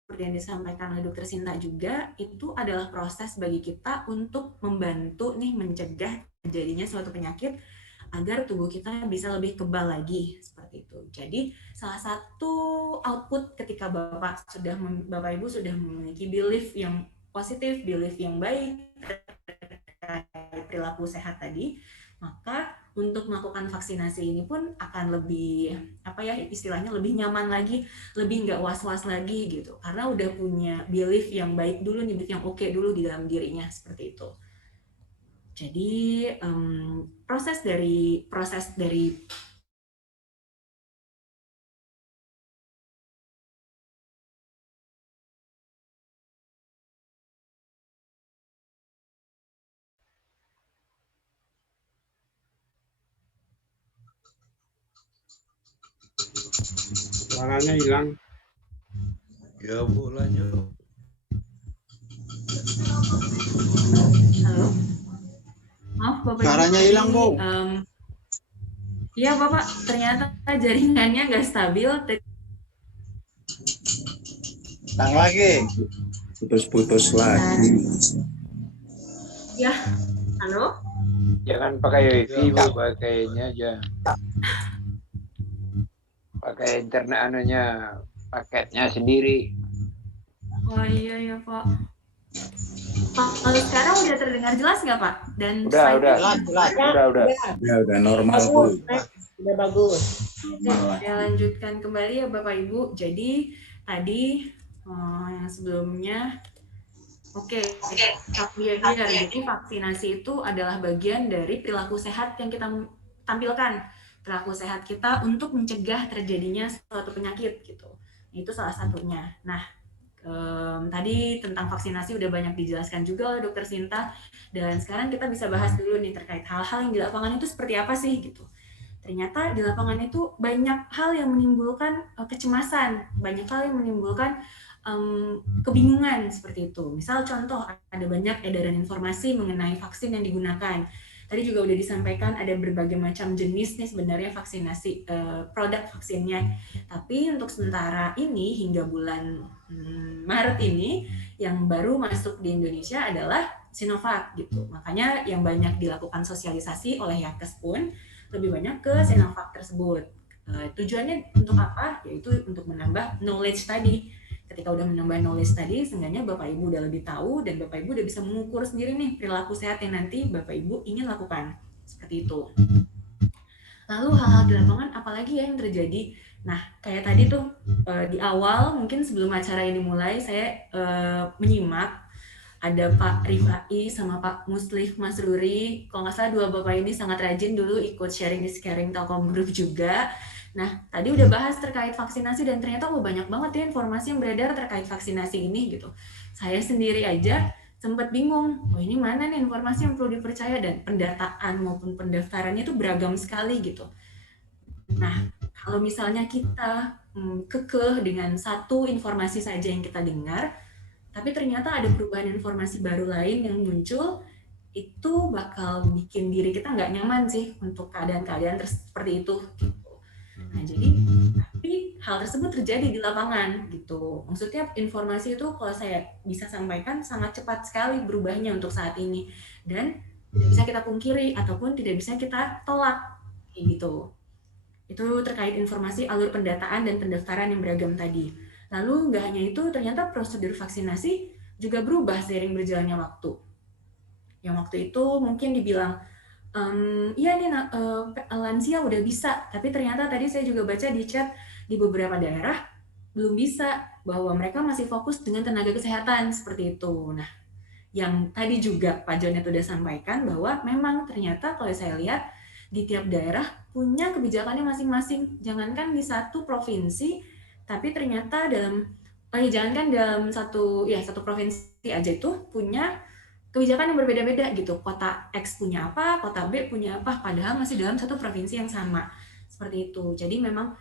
Seperti yang disampaikan oleh Dr. Sinta juga, itu adalah proses bagi kita untuk membantu nih mencegah terjadinya suatu penyakit agar tubuh kita bisa lebih kebal lagi seperti itu. Jadi salah satu output ketika Bapak Ibu sudah memiliki belief yang positif, belief yang baik terkait perilaku sehat tadi, maka untuk melakukan vaksinasi ini pun akan lebih istilahnya lebih nyaman lagi, lebih nggak was-was lagi gitu, karena udah punya belief yang baik dulu nih, belief yang oke dulu di dalam dirinya seperti itu. Jadi proses dari Suaranya hilang. Ya Bu, lanjut. Halo. Maaf Bapak. Suaranya hilang, Bu. Iya Bapak, ternyata jaringannya nggak stabil. Hilang lagi. Putus-putus lagi. Ya, halo. Jangan pakai wifi, Bu, pakainya aja. Pakai internet paketnya sendiri. Oh iya Pak. Pak, kalau sekarang udah terdengar jelas nggak Pak? Dan Udah. Udah normal Bu. Udah bagus. Saya lanjutkan kembali ya Bapak Ibu. Jadi tadi yang sebelumnya health behavior. Jadi vaksinasi itu adalah bagian dari perilaku sehat yang kita tampilkan. Perilaku sehat kita untuk mencegah terjadinya suatu penyakit gitu. Itu salah satunya. Nah, tadi tentang vaksinasi udah banyak dijelaskan juga oleh Dr. Sinta, dan sekarang kita bisa bahas dulu nih terkait hal-hal yang di lapangan itu seperti apa sih gitu. Ternyata di lapangan itu banyak hal yang menimbulkan kecemasan, banyak hal yang menimbulkan kebingungan seperti itu. Misal contoh, ada banyak edaran informasi mengenai vaksin yang digunakan. Tadi juga udah disampaikan ada berbagai macam jenis nih sebenarnya vaksinasi, produk vaksinnya. Tapi untuk sementara ini hingga bulan Maret ini yang baru masuk di Indonesia adalah Sinovac gitu. Makanya yang banyak dilakukan sosialisasi oleh Yankes pun lebih banyak ke Sinovac tersebut. Tujuannya untuk apa? Yaitu untuk menambah knowledge tadi. Ketika udah menambah knowledge tadi, seenggaknya Bapak Ibu udah lebih tahu dan Bapak Ibu udah bisa mengukur sendiri nih perilaku sehat yang nanti Bapak Ibu ingin lakukan. Seperti itu. Lalu hal-hal di lapangan apalagi ya yang terjadi? Nah, kayak tadi tuh di awal mungkin sebelum acara ini mulai saya menyimak ada Pak Rifai sama Pak Muslih Masruri. Kalau nggak salah dua Bapak ini sangat rajin dulu ikut sharing di Caring Telkom Group juga. Nah, tadi udah bahas terkait vaksinasi dan ternyata banyak banget ya informasi yang beredar terkait vaksinasi ini gitu. Saya sendiri aja sempat bingung, ini mana nih informasi yang perlu dipercaya, dan pendataan maupun pendaftarannya itu beragam sekali gitu. Nah, kalau misalnya kita kekeh dengan satu informasi saja yang kita dengar, tapi ternyata ada perubahan informasi baru lain yang muncul, itu bakal bikin diri kita nggak nyaman sih untuk keadaan-keadaan seperti itu. Nah, jadi tapi hal tersebut terjadi di lapangan gitu. Maksudnya informasi itu kalau saya bisa sampaikan sangat cepat sekali berubahnya untuk saat ini, dan tidak bisa kita pungkiri ataupun tidak bisa kita tolak gitu. Itu terkait informasi alur pendataan dan pendaftaran yang beragam tadi. Lalu nggak hanya itu, ternyata prosedur vaksinasi juga berubah seiring berjalannya waktu. Yang waktu itu mungkin dibilang iya nih lansia udah bisa, tapi ternyata tadi saya juga baca di chat di beberapa daerah belum bisa, bahwa mereka masih fokus dengan tenaga kesehatan seperti itu. Nah, yang tadi juga Pak Jonet udah sampaikan bahwa memang ternyata kalau saya lihat di tiap daerah punya kebijakannya masing-masing. Jangankan di satu provinsi, tapi ternyata jangankan dalam satu provinsi aja itu punya kebijakan yang berbeda-beda gitu. Kota X punya apa, kota B punya apa, padahal masih dalam satu provinsi yang sama. Seperti itu. Jadi memang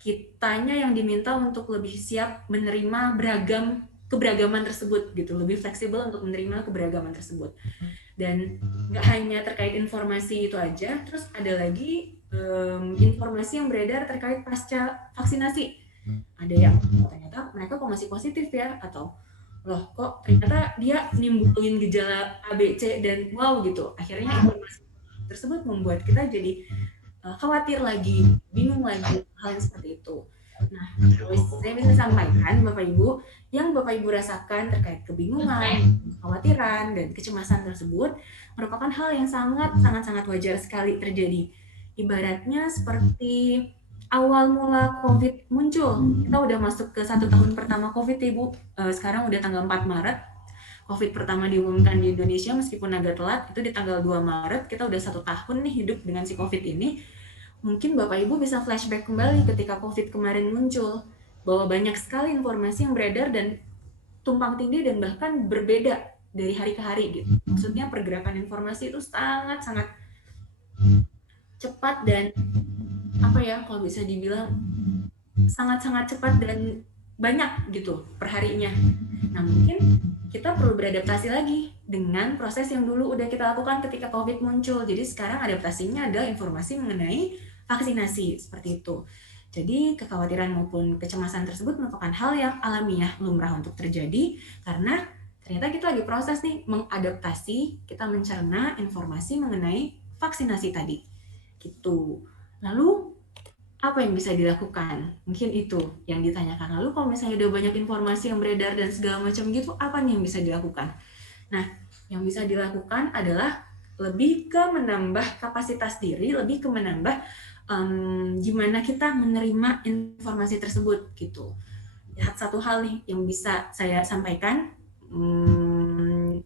kitanya yang diminta untuk lebih siap menerima keberagaman tersebut gitu, lebih fleksibel untuk menerima keberagaman tersebut. Dan nggak hanya terkait informasi itu aja, terus ada lagi informasi yang beredar terkait pasca vaksinasi. Ada yang ternyata mereka kok masih positif ya, atau loh kok ternyata dia nimbulin gejala A, B, C, dan wow gitu. Akhirnya informasi tersebut membuat kita jadi khawatir lagi, bingung lagi, hal yang seperti itu. Nah, saya bisa sampaikan Bapak Ibu, yang Bapak Ibu rasakan terkait kebingungan, kekhawatiran, dan kecemasan tersebut merupakan hal yang sangat wajar sekali terjadi. Ibaratnya seperti awal mula COVID muncul, kita udah masuk ke 1 tahun pertama COVID, Ibu. Sekarang udah tanggal 4 Maret, COVID pertama diumumkan di Indonesia meskipun agak telat, itu di tanggal 2 Maret, kita udah 1 tahun nih hidup dengan si COVID ini. Mungkin Bapak Ibu bisa flashback kembali ketika COVID kemarin muncul, bahwa banyak sekali informasi yang beredar dan tumpang tindih dan bahkan berbeda dari hari ke hari gitu. Maksudnya pergerakan informasi itu sangat cepat dan kalau bisa dibilang sangat cepat dan banyak gitu perharinya. Nah, mungkin kita perlu beradaptasi lagi dengan proses yang dulu udah kita lakukan ketika COVID muncul. Jadi sekarang adaptasinya adalah informasi mengenai vaksinasi, seperti itu. Jadi kekhawatiran maupun kecemasan tersebut merupakan hal yang alamiah, lumrah untuk terjadi, karena ternyata kita lagi proses nih mengadaptasi, kita mencerna informasi mengenai vaksinasi tadi. Gitu. Lalu apa yang bisa dilakukan? Mungkin itu yang ditanyakan. Lalu kalau misalnya udah banyak informasi yang beredar dan segala macam gitu, apa nih yang bisa dilakukan? Nah, yang bisa dilakukan adalah lebih ke menambah kapasitas diri, lebih ke menambah gimana kita menerima informasi tersebut gitu. Satu hal nih yang bisa saya sampaikan,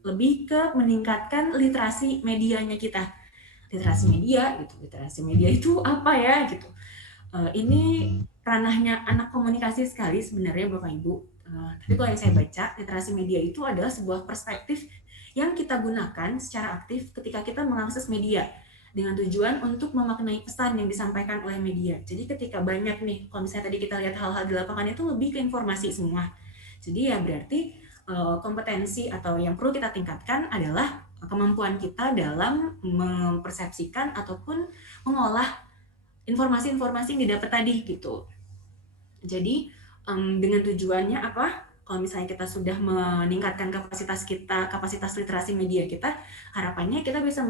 lebih ke meningkatkan literasi medianya kita. Literasi media gitu. Literasi media itu apa ya gitu. Ini ranahnya anak komunikasi sekali sebenarnya Bapak Ibu. Tapi kalau yang saya baca, literasi media itu adalah sebuah perspektif yang kita gunakan secara aktif ketika kita mengakses media dengan tujuan untuk memaknai pesan yang disampaikan oleh media. Jadi ketika banyak nih, kalau misalnya tadi kita lihat hal-hal di lapangan itu lebih ke informasi semua. Jadi ya berarti kompetensi atau yang perlu kita tingkatkan adalah kemampuan kita dalam mempersepsikan ataupun mengolah informasi-informasi yang didapat tadi gitu. Jadi dengan tujuannya apa? Kalau misalnya kita sudah meningkatkan kapasitas kita, kapasitas literasi media kita, harapannya kita bisa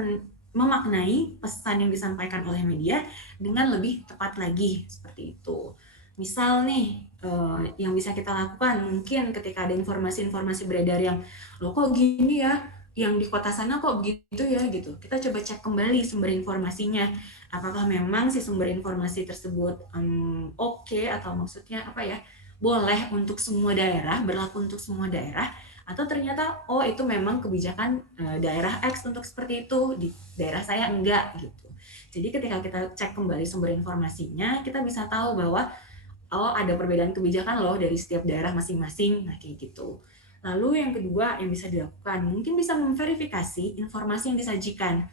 memaknai pesan yang disampaikan oleh media dengan lebih tepat lagi, seperti itu. Misal nih, yang bisa kita lakukan mungkin ketika ada informasi-informasi beredar yang loh kok gini ya, yang di kota sana kok begitu ya gitu. Kita coba cek kembali sumber informasinya. Apakah memang si sumber informasi tersebut oke, atau maksudnya boleh untuk semua daerah, berlaku untuk semua daerah, atau ternyata itu memang kebijakan daerah X untuk seperti itu, di daerah saya enggak gitu. Jadi ketika kita cek kembali sumber informasinya, kita bisa tahu bahwa ada perbedaan kebijakan loh dari setiap daerah masing-masing. Nah kayak gitu. Lalu yang kedua yang bisa dilakukan, mungkin bisa memverifikasi informasi yang disajikan.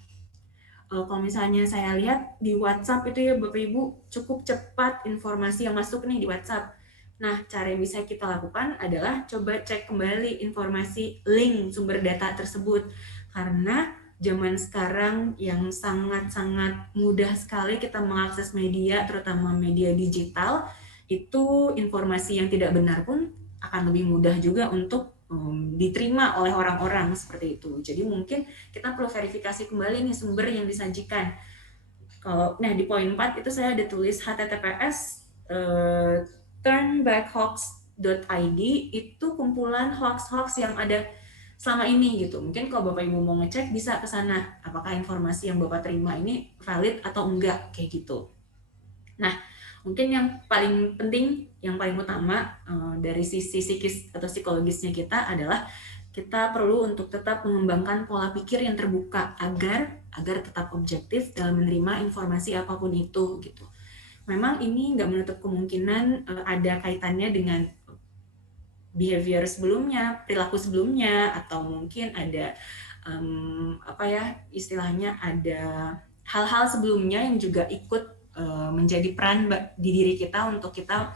Kalau misalnya saya lihat di WhatsApp itu ya Bapak Ibu, cukup cepat informasi yang masuk nih di WhatsApp. Nah, cara yang bisa kita lakukan adalah coba cek kembali informasi link sumber data tersebut. Karena zaman sekarang yang sangat-sangat mudah sekali kita mengakses media, terutama media digital, itu informasi yang tidak benar pun akan lebih mudah juga untuk diterima oleh orang-orang seperti itu. Jadi mungkin kita perlu verifikasi kembali nih sumber yang disajikan. Di poin 4 itu saya ada tulis https turnbackhoax.id, itu kumpulan hoax-hoax yang ada selama ini gitu. Mungkin kalau Bapak Ibu mau ngecek bisa ke sana apakah informasi yang Bapak terima ini valid atau enggak kayak gitu. Nah, mungkin yang paling penting, yang paling utama dari sisi psikis atau psikologisnya kita adalah kita perlu untuk tetap mengembangkan pola pikir yang terbuka agar tetap objektif dalam menerima informasi apapun itu gitu. Memang ini nggak menutup kemungkinan ada kaitannya dengan behavior sebelumnya, perilaku sebelumnya, atau mungkin ada istilahnya ada hal-hal sebelumnya yang juga ikut menjadi peran di diri kita untuk kita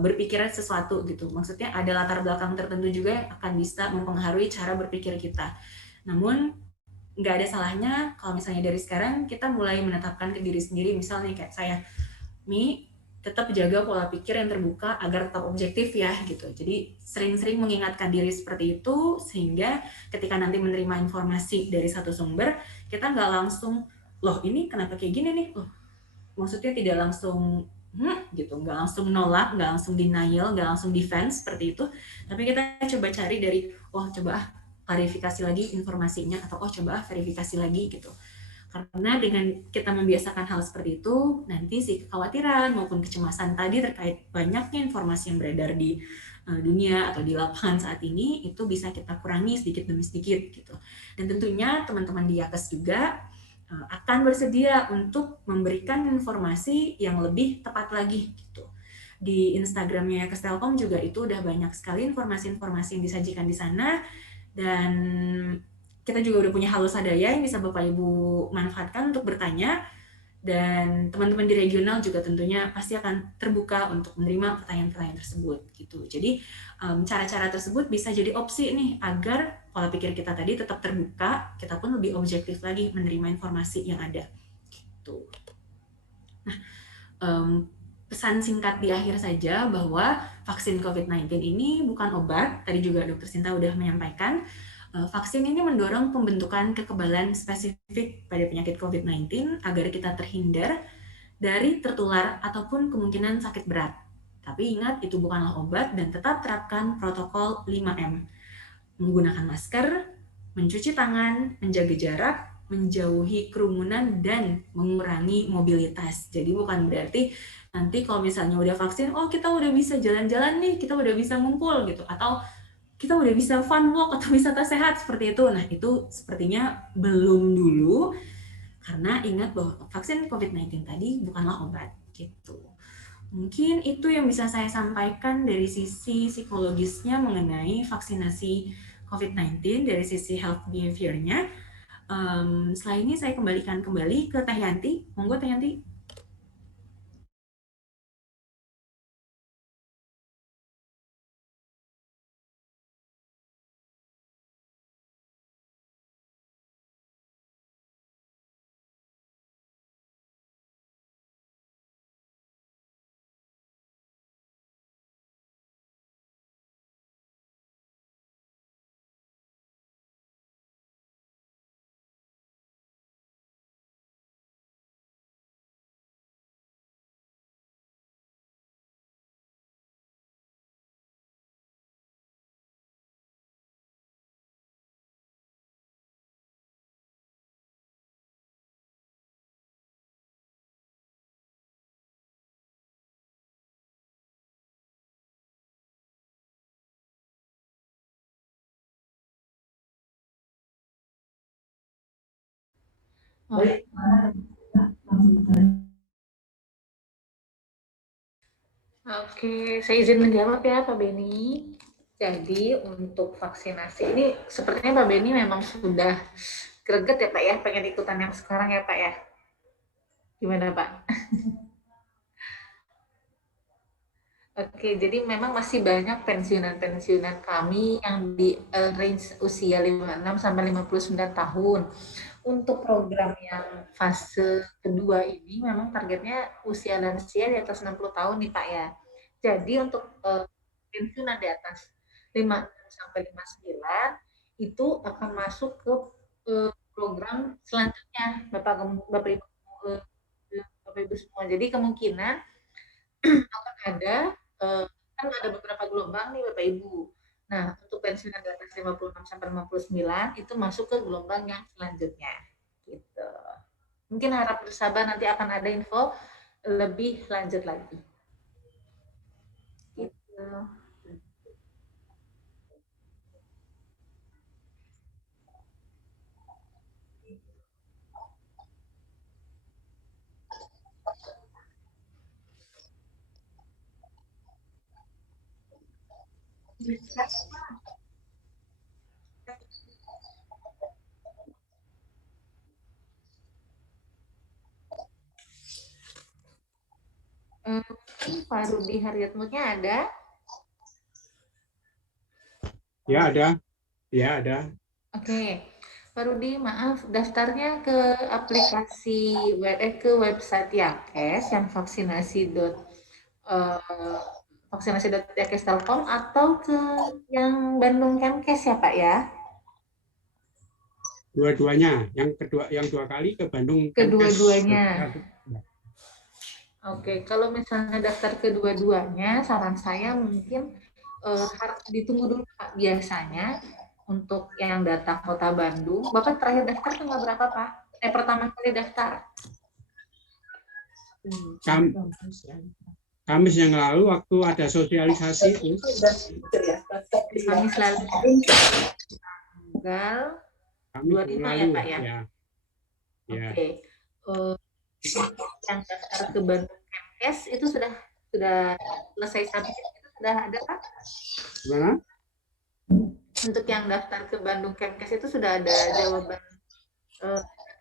berpikir sesuatu gitu. Maksudnya ada latar belakang tertentu juga yang akan bisa mempengaruhi cara berpikir kita. Namun nggak ada salahnya kalau misalnya dari sekarang kita mulai menetapkan ke diri sendiri, misalnya kayak saya, Mi, tetap jaga pola pikir yang terbuka agar tetap objektif ya gitu. Jadi sering-sering mengingatkan diri seperti itu sehingga ketika nanti menerima informasi dari satu sumber, kita nggak langsung, loh ini kenapa kayak gini nih? Loh, maksudnya tidak langsung gitu, nggak langsung nolak, nggak langsung denial, nggak langsung defense seperti itu, tapi kita coba cari dari, coba klarifikasi lagi informasinya, atau coba verifikasi lagi gitu. Karena dengan kita membiasakan hal seperti itu, nanti si kekhawatiran maupun kecemasan tadi terkait banyaknya informasi yang beredar di dunia atau di lapangan saat ini, itu bisa kita kurangi sedikit demi sedikit gitu. Dan tentunya teman-teman di Yakes juga akan bersedia untuk memberikan informasi yang lebih tepat lagi gitu. Di Instagramnya Yakes Telkom juga itu udah banyak sekali informasi-informasi yang disajikan di sana, dan kita juga udah punya Halo Sadaya yang bisa Bapak Ibu manfaatkan untuk bertanya, dan teman-teman di regional juga tentunya pasti akan terbuka untuk menerima pertanyaan-pertanyaan tersebut gitu. Jadi cara-cara tersebut bisa jadi opsi nih agar pola pikir kita tadi tetap terbuka, kita pun lebih objektif lagi menerima informasi yang ada gitu. Nah, pesan singkat di akhir saja bahwa vaksin COVID-19 ini bukan obat, tadi juga Dr. Sinta udah menyampaikan. Vaksin ini mendorong pembentukan kekebalan spesifik pada penyakit COVID-19 agar kita terhindar dari tertular ataupun kemungkinan sakit berat. Tapi ingat, itu bukanlah obat dan tetap terapkan protokol 5M. Menggunakan masker, mencuci tangan, menjaga jarak, menjauhi kerumunan, dan mengurangi mobilitas. Jadi bukan berarti nanti kalau misalnya udah vaksin, kita udah bisa jalan-jalan nih, kita udah bisa ngumpul gitu, atau kita udah bisa fun walk atau wisata sehat seperti itu. Nah, itu sepertinya belum dulu, karena ingat bahwa vaksin COVID-19 tadi bukanlah obat gitu. Mungkin itu yang bisa saya sampaikan dari sisi psikologisnya mengenai vaksinasi COVID-19 dari sisi health behavior-nya. Setelah ini saya kembalikan kembali ke Teh Yanti. Monggo Teh Yanti. Oke, saya izin menjawab ya Pak Beni. Jadi untuk vaksinasi ini sepertinya Pak Beni memang sudah greget ya Pak ya, pengen ikutan yang sekarang ya Pak ya. Gimana Pak? Oke, jadi memang masih banyak pensiunan-pensiunan kami yang di range usia 56 sampai 59 tahun. Untuk program yang fase kedua ini memang targetnya usia lansia di atas 60 tahun nih Pak ya. Jadi untuk pensiunan di atas 56 sampai 59 itu akan masuk ke program selanjutnya Bapak Ibu semua. Jadi kemungkinan akan ada kan ada beberapa gelombang nih Bapak Ibu. Nah, untuk pensiunan di atas 56 sampai 59 itu masuk ke gelombang yang selanjutnya. Gitu. Mungkin harap bersabar, nanti akan ada info lebih lanjut lagi. Gitu. Pak Rudi Haryatmutnya ada? Ya ada. Ya ada. Oke. Pak Rudi, maaf, daftarnya ke aplikasi ke website Yakes yang vaksinasi.yakes Telkom atau ke yang Bandung Kemkes ya Pak ya? Dua-duanya. Yang dua kali ke Bandung. Kedua-duanya. Oke, kalau misalnya daftar kedua-duanya, saran saya mungkin harus ditunggu dulu Pak. Biasanya untuk yang data Kota Bandung, Bapak terakhir daftar tanggal berapa Pak? Pertama kali daftar? Kamis yang lalu waktu ada sosialisasi itu. Kamis lalu. Tanggal 25 ya Pak ya? Ya. Oke. Yang daftar ke Bandung Kemkes itu sudah selesai submit, itu sudah ada Pak? Gimana? Untuk yang daftar ke Bandung Kemkes itu sudah ada jawaban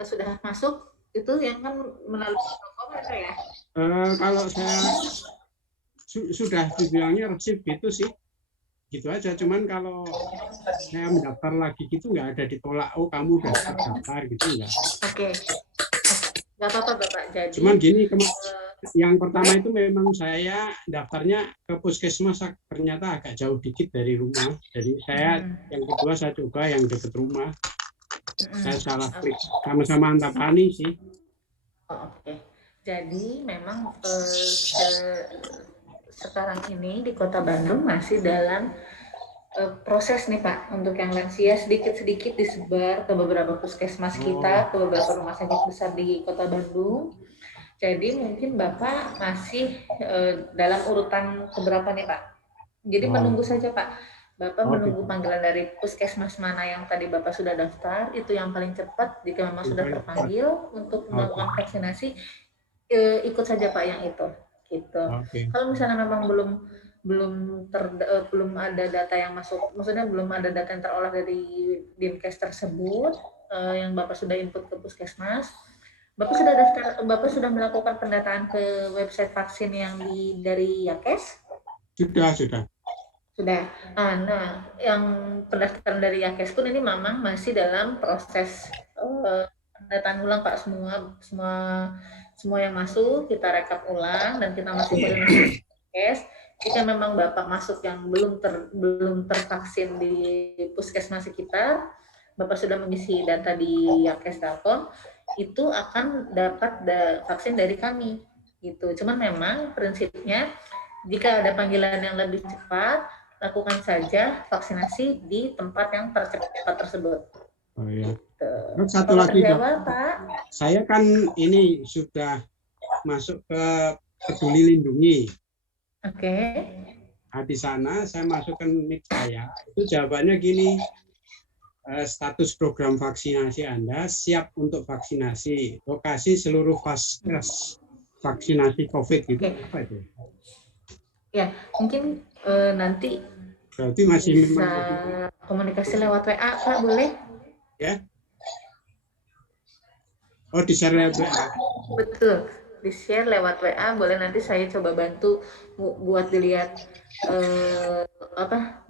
sudah masuk itu yang kan melalui Telkom ya? Kalau saya sudah dibilangnya resip gitu sih, gitu aja. Cuman kalau saya mendaftar lagi gitu nggak ada ditolak. Oh kamu udah terdaftar gitu nggak? Oke. Nggak apa-apa Bapak. Jadi. Cuman gini yang pertama itu memang saya daftarnya ke puskesmas ternyata agak jauh dikit dari rumah. Jadi saya yang kedua saya coba yang dekat rumah. Saya salah klik. Sama-sama Antapani sih. Oke. Jadi memang sekarang ini di Kota Bandung masih dalam proses nih Pak untuk yang lansia sedikit-sedikit disebar ke beberapa puskesmas kita, ke beberapa rumah sakit besar di Kota Bandung. Jadi mungkin Bapak masih dalam urutan keberapa nih Pak? Jadi menunggu saja Pak. Bapak menunggu panggilan dari puskesmas mana yang tadi Bapak sudah daftar, itu yang paling cepat. Jika memang sudah terpanggil untuk melakukan vaksinasi, ikut saja Pak yang itu. Gitu. Kalau misalnya memang belum ada data yang masuk, maksudnya belum ada data yang terolah dari Dinkes tersebut, yang Bapak sudah input ke puskesmas, Bapak sudah melakukan pendataan ke website vaksin yang dari Yakes? Sudah. Nah, yang pendaftaran dari Yakes pun ini memang masih dalam proses pendataan ulang Pak. Semua yang masuk kita rekap ulang dan kita masih koordinasi Yakes. Jika memang Bapak masuk yang belum tervaksin di puskesmas sekitar, Bapak sudah mengisi data di Yakes Telkom, itu akan dapat vaksin dari kami gitu. Cuman memang prinsipnya jika ada panggilan yang lebih cepat, lakukan saja vaksinasi di tempat yang tercepat tersebut. Oh iya. Gitu. Satu lagi Dok. Pak. Saya kan ini sudah masuk ke Peduli Lindungi. Oke. Nah, di sana saya masukkan nick saya. Itu jawabannya gini. Status program vaksinasi Anda siap untuk vaksinasi. Lokasi seluruh vaskes vaksinasi COVID gitu. Apa itu? Ya, mungkin nanti berarti masih bisa komunikasi lewat WA, Pak, boleh? Ya. Oh, di-share lewat WA. Betul. Di-share lewat WA, boleh nanti saya coba bantu buat dilihat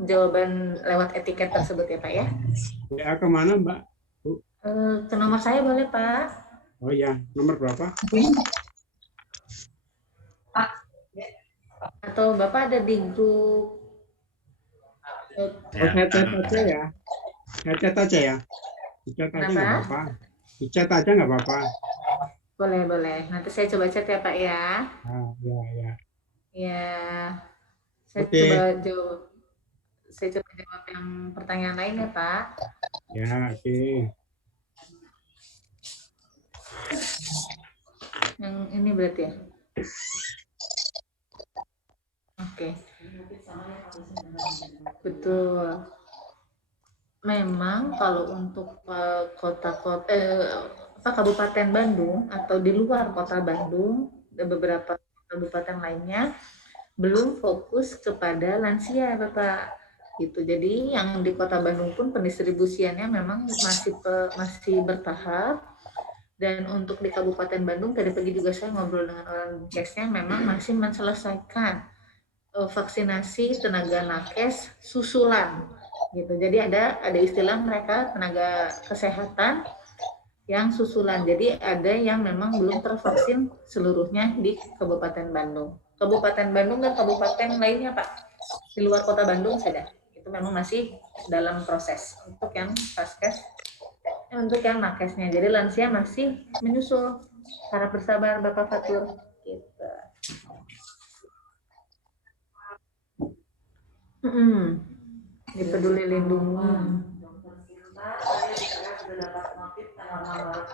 jawaban lewat etiket tersebut ya Pak ya. Ya kemana Mbak? Ke nomor saya boleh Pak. Oh ya, nomor berapa? Pak. Atau Bapak ada di grup? Chat aja ya. Chat aja ya. Chat aja nggak apa-apa. Chat aja nggak apa-apa. Boleh. Nanti saya coba chat ya Pak ya. Ya. Ya. Saya coba jawab yang pertanyaan lain ya Pak. Ya, oke. Yang ini berarti ya? Oke. Betul. Memang kalau untuk Kabupaten Bandung atau di luar Kota Bandung, beberapa kabupaten lainnya belum fokus kepada lansia, Bapak. Gitu. Jadi yang di Kota Bandung pun pendistribusiannya memang masih bertahap. Dan untuk di Kabupaten Bandung, tadi pagi juga saya ngobrol dengan orang Dinkesnya, memang masih menyelesaikan vaksinasi tenaga nakes susulan. Gitu. Jadi ada istilah mereka tenaga kesehatan yang susulan. Jadi ada yang memang belum tervaksin seluruhnya di Kabupaten Bandung. Kabupaten Bandung dan kabupaten lainnya, Pak, di luar Kota Bandung saja. Itu memang masih dalam proses untuk yang vaskes. Untuk yang nakesnya, jadi lansia masih menyusul. Harap bersabar Bapak Fatur. Gitu. Di Peduli Lindungi. Dokter Sinta, saya sudah dapat notif tanggal 6 Maret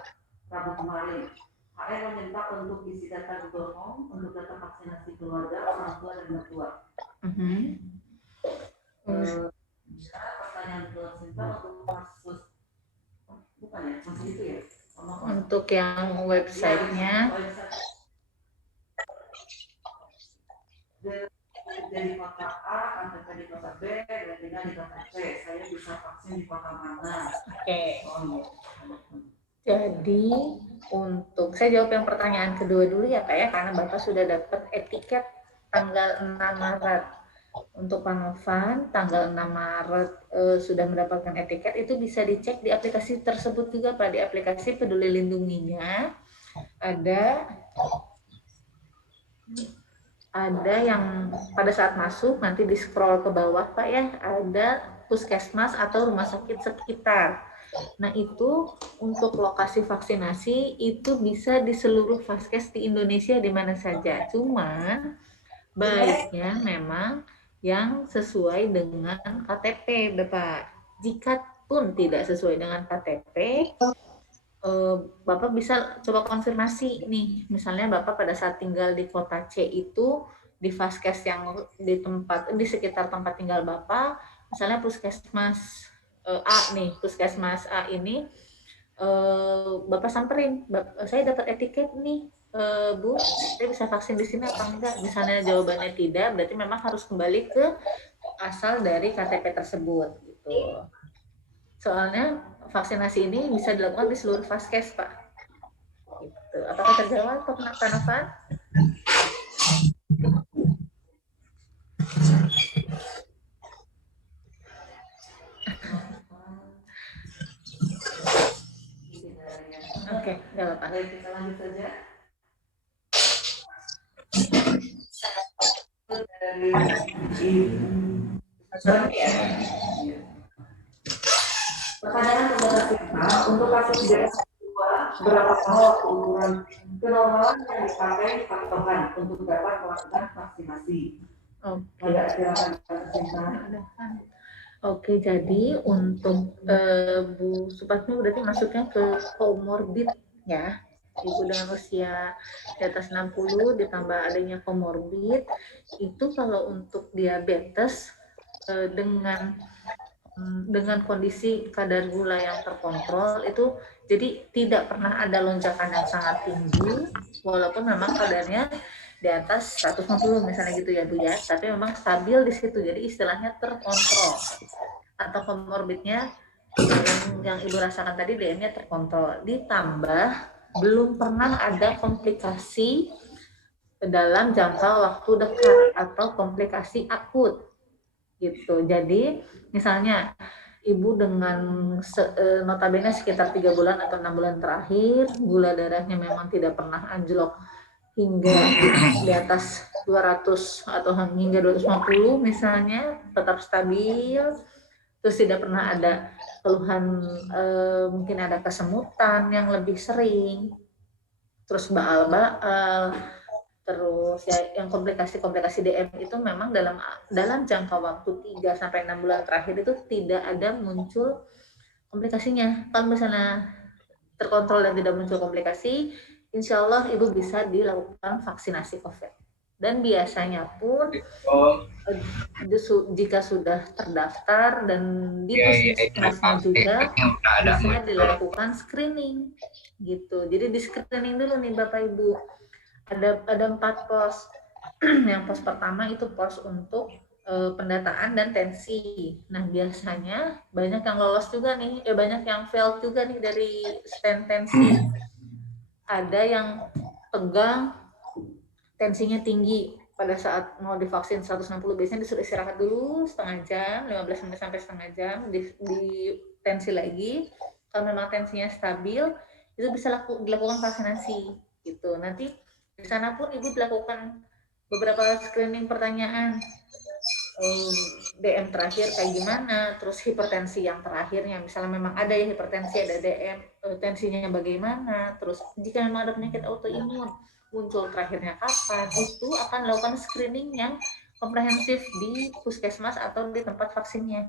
Rabu kemarin. HR meminta untuk isi data Google Home untuk data vaksinasi keluarga, orang tua dan mertua. Pertanyaan Dokter Sinta untuk kasus bukan ya, masih itu ya? Untuk yang websitenya dari kota A, KTP di kota B, dan tinggal di kota C. Saya bisa vaksin di kota mana? Oke. Jadi untuk saya jawab yang pertanyaan kedua dulu ya Pak ya, karena Bapak sudah dapat etiket tanggal 6 Maret. Untuk Pak Novan, tanggal 6 Maret sudah mendapatkan etiket, itu bisa dicek di aplikasi tersebut juga Pak, di aplikasi Peduli Lindunginya. Ada yang pada saat masuk, nanti di scroll ke bawah Pak ya, ada puskesmas atau rumah sakit sekitar. Nah itu untuk lokasi vaksinasi itu bisa di seluruh vaskes di Indonesia di mana saja. Cuma baiknya memang yang sesuai dengan KTP, Bapak. Jika pun tidak sesuai dengan KTP, Bapak bisa coba konfirmasi nih. Misalnya Bapak pada saat tinggal di kota C itu, di vaskes yang di sekitar tempat tinggal Bapak, misalnya puskesmas A nih, puskesmas A ini, Bapak samperin, saya dapat etiket nih, Bu, saya bisa vaksin di sini apa enggak? Misalnya jawabannya tidak, berarti memang harus kembali ke asal dari KTP tersebut. Gitu. Soalnya vaksinasi ini bisa dilakukan di seluruh vaskes, Pak. Gitu. Apakah terjawab, Pak Novan? Oke, nggak apa-apa. Kita lanjut saja. Pertanyaan kepada kita, untuk kasus BSI2, berapa waktu ukuran kenormalan yang dipakai patokan untuk dapat melakukan vaksinasi? Oke, jadi untuk Bu Supatmi berarti masuknya ke komorbid ya. Ibu dengan usia di atas 60 ditambah adanya komorbid, itu kalau untuk diabetes dengan kondisi kadar gula yang terkontrol itu jadi tidak pernah ada lonjakan yang sangat tinggi, walaupun memang kadarnya di atas 150 misalnya gitu ya Bu ya, tapi memang stabil di situ, jadi istilahnya terkontrol. Atau komorbidnya yang Ibu rasakan tadi DM-nya terkontrol, ditambah belum pernah ada komplikasi dalam jangka waktu dekat atau komplikasi akut gitu. Jadi misalnya Ibu dengan notabene sekitar 3 bulan atau 6 bulan terakhir gula darahnya memang tidak pernah anjlok hingga di atas 200 atau hingga 250 misalnya, tetap stabil, terus tidak pernah ada keluhan, mungkin ada kesemutan yang lebih sering, terus baal-baal, terus ya yang komplikasi-komplikasi DM itu memang dalam jangka waktu 3 sampai 6 bulan terakhir itu tidak ada muncul komplikasinya. Kalau misalnya terkontrol dan tidak muncul komplikasi, insya Allah Ibu bisa dilakukan vaksinasi COVID. Dan biasanya pun jika sudah terdaftar dan di puskesmasnya juga bisa dilakukan screening gitu. Jadi di screening dulu nih Bapak Ibu. Ada 4 pos. Yang pos pertama itu pos untuk pendataan dan tensi. Nah, biasanya banyak yang lolos juga nih, banyak yang fail juga nih dari stand tensi. Ada yang tegang, tensinya tinggi. Pada saat mau divaksin 160, biasanya disuruh istirahat dulu setengah jam, 15 menit sampai setengah jam, di tensi lagi. Kalau memang tensinya stabil, itu bisa dilakukan vaksinasi. Gitu. Nanti di sana pun Ibu dilakukan beberapa screening pertanyaan. DM terakhir kayak gimana, terus hipertensi yang terakhirnya, misalnya memang ada ya hipertensi, ada DM, tensinya bagaimana, terus jika memang ada penyakit autoimun, muncul terakhirnya kapan, itu akan melakukan screening yang komprehensif di puskesmas atau di tempat vaksinnya.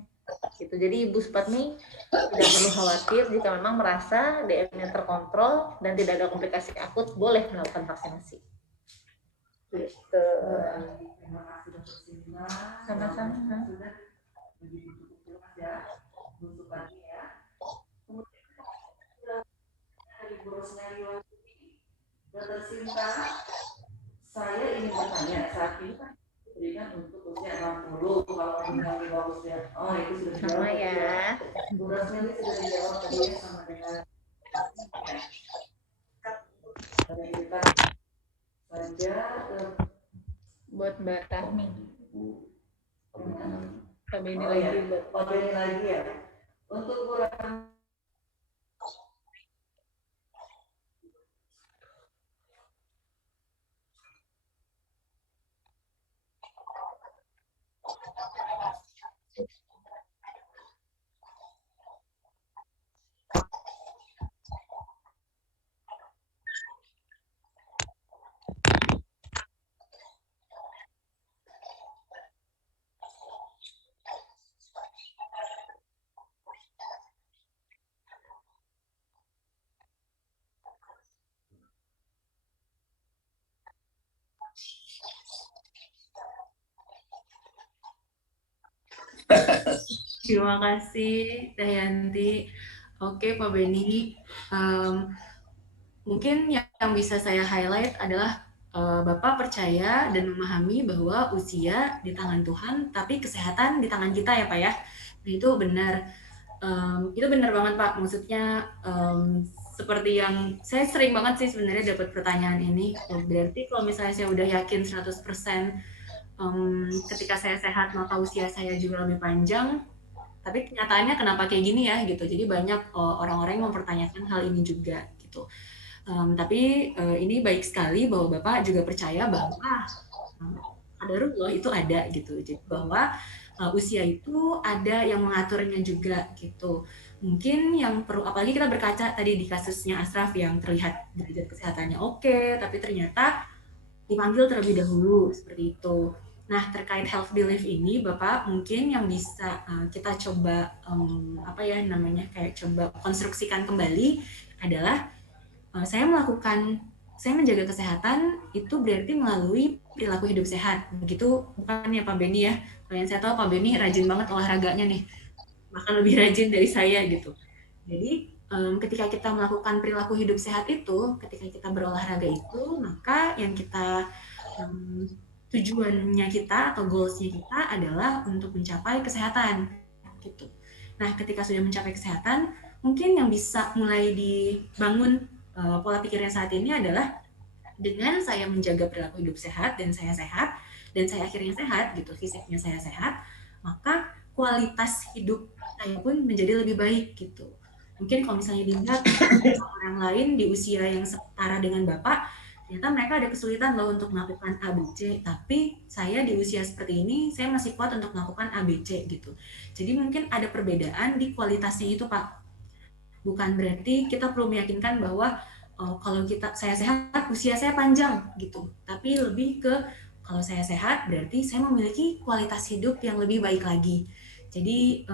Gitu. Jadi Ibu Supatmi tidak perlu khawatir jika memang merasa DM-nya terkontrol dan tidak ada komplikasi akut, boleh melakukan vaksinasi. Gitu. Terima kasih Dr. Sinta. Sama-sama. Sudah begitu cukup jelas ya, Bu Supatmi ya. Kemudian dari Bu Rosmeli Wahyudi, Dr. Sinta, saya ingin bertanya, saat ini kan diberikan untuk usia 60, kalau tinggal di bawah usia, itu sudah dijawab. Sama ya. Bu Rosmeli sudah dijawab tadi ya, sama dengan kita saja buat Mbak Tahmi. Tapi ini lagi ya. Untuk kurang Terima kasih Teh Yanti. Oke Pak Beni, mungkin yang bisa saya highlight adalah Bapak percaya dan memahami bahwa usia di tangan Tuhan, tapi kesehatan di tangan kita ya Pak ya. Nah, itu benar. Itu benar banget Pak. Maksudnya seperti yang saya sering banget sih sebenarnya dapat pertanyaan ini. Berarti kalau misalnya saya udah yakin 100% ketika saya sehat maka usia saya juga lebih panjang, tapi kenyataannya kenapa kayak gini ya gitu. Jadi banyak orang-orang yang mempertanyakan hal ini juga gitu. Tapi ini baik sekali bahwa Bapak juga percaya bahwa qadarullah itu ada gitu. Jadi bahwa usia itu ada yang mengaturnya juga gitu. Mungkin yang perlu, apalagi kita berkaca tadi di kasusnya Ashraf yang terlihat derajat kesehatannya oke, tapi ternyata dipanggil terlebih dahulu seperti itu. Nah, terkait health belief ini, Bapak mungkin yang bisa kita coba kayak coba konstruksikan kembali adalah saya menjaga kesehatan itu berarti melalui perilaku hidup sehat. Begitu bukan ya Pak Beni ya? Kalian saya tahu Pak Beni rajin banget olahraganya nih, bahkan lebih rajin dari saya gitu. Jadi ketika kita melakukan perilaku hidup sehat itu, ketika kita berolahraga itu, maka yang kita tujuannya kita atau goals-nya kita adalah untuk mencapai kesehatan gitu. Nah, ketika sudah mencapai kesehatan, mungkin yang bisa mulai dibangun pola pikirnya saat ini adalah dengan saya menjaga perilaku hidup sehat dan saya akhirnya sehat gitu, fisiknya saya sehat, maka kualitas hidup saya pun menjadi lebih baik gitu. Mungkin kalau misalnya dilihat orang lain di usia yang setara dengan Bapak, ternyata mereka ada kesulitan loh untuk melakukan ABC, tapi saya di usia seperti ini, saya masih kuat untuk melakukan ABC gitu. Jadi mungkin ada perbedaan di kualitasnya itu Pak. Bukan berarti kita perlu meyakinkan bahwa kalau saya sehat, usia saya panjang gitu. Tapi lebih ke kalau saya sehat, berarti saya memiliki kualitas hidup yang lebih baik lagi. Jadi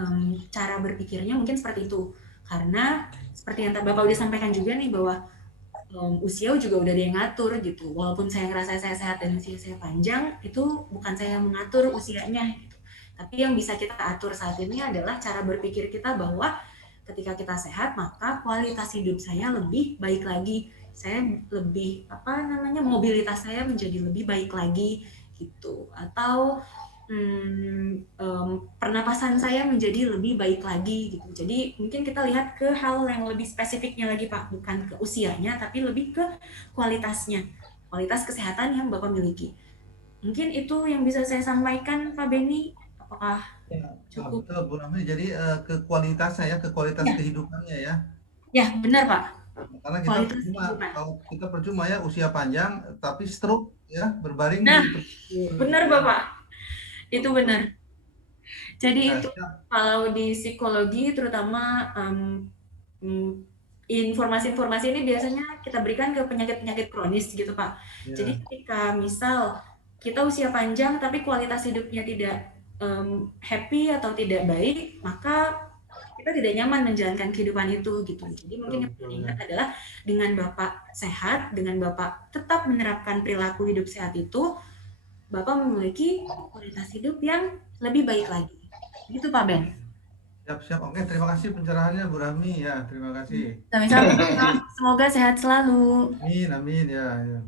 cara berpikirnya mungkin seperti itu. Karena seperti yang Bapak udah sampaikan juga nih bahwa usia juga udah ada yang ngatur gitu. Walaupun saya ngerasa saya sehat dan usia saya panjang, itu bukan saya yang mengatur usianya gitu. Tapi yang bisa kita atur saat ini adalah cara berpikir kita bahwa ketika kita sehat, maka kualitas hidup saya lebih baik lagi. Saya lebih mobilitas saya menjadi lebih baik lagi gitu. Atau pernapasan saya menjadi lebih baik lagi gitu. Jadi mungkin kita lihat ke hal yang lebih spesifiknya lagi Pak, bukan ke usianya tapi lebih ke kualitasnya, kualitas kesehatan yang Bapak miliki. Mungkin itu yang bisa saya sampaikan Pak Beni. Apakah cukup? Betul Bu Rami, jadi ke kualitasnya ya, ke kualitas kehidupannya ya. Ya benar Pak. Karena kita percuma, kalau kita percuma ya usia panjang tapi stroke ya berbaring nah, di benar Bapak. Itu benar. Jadi itu kalau di psikologi terutama informasi-informasi ini biasanya kita berikan ke penyakit-penyakit kronis gitu Pak. Jadi ketika misal kita usia panjang tapi kualitas hidupnya tidak happy atau tidak baik, maka kita tidak nyaman menjalankan kehidupan itu gitu. Jadi mungkin yang perlu diingat adalah dengan Bapak sehat, dengan Bapak tetap menerapkan perilaku hidup sehat itu, Bapak memiliki kualitas hidup yang lebih baik lagi. Gitu Pak Ben. Siap. Oke, terima kasih pencerahannya Bu Rami ya. Terima kasih. Sama-sama. Semoga sehat selalu. Amin ya.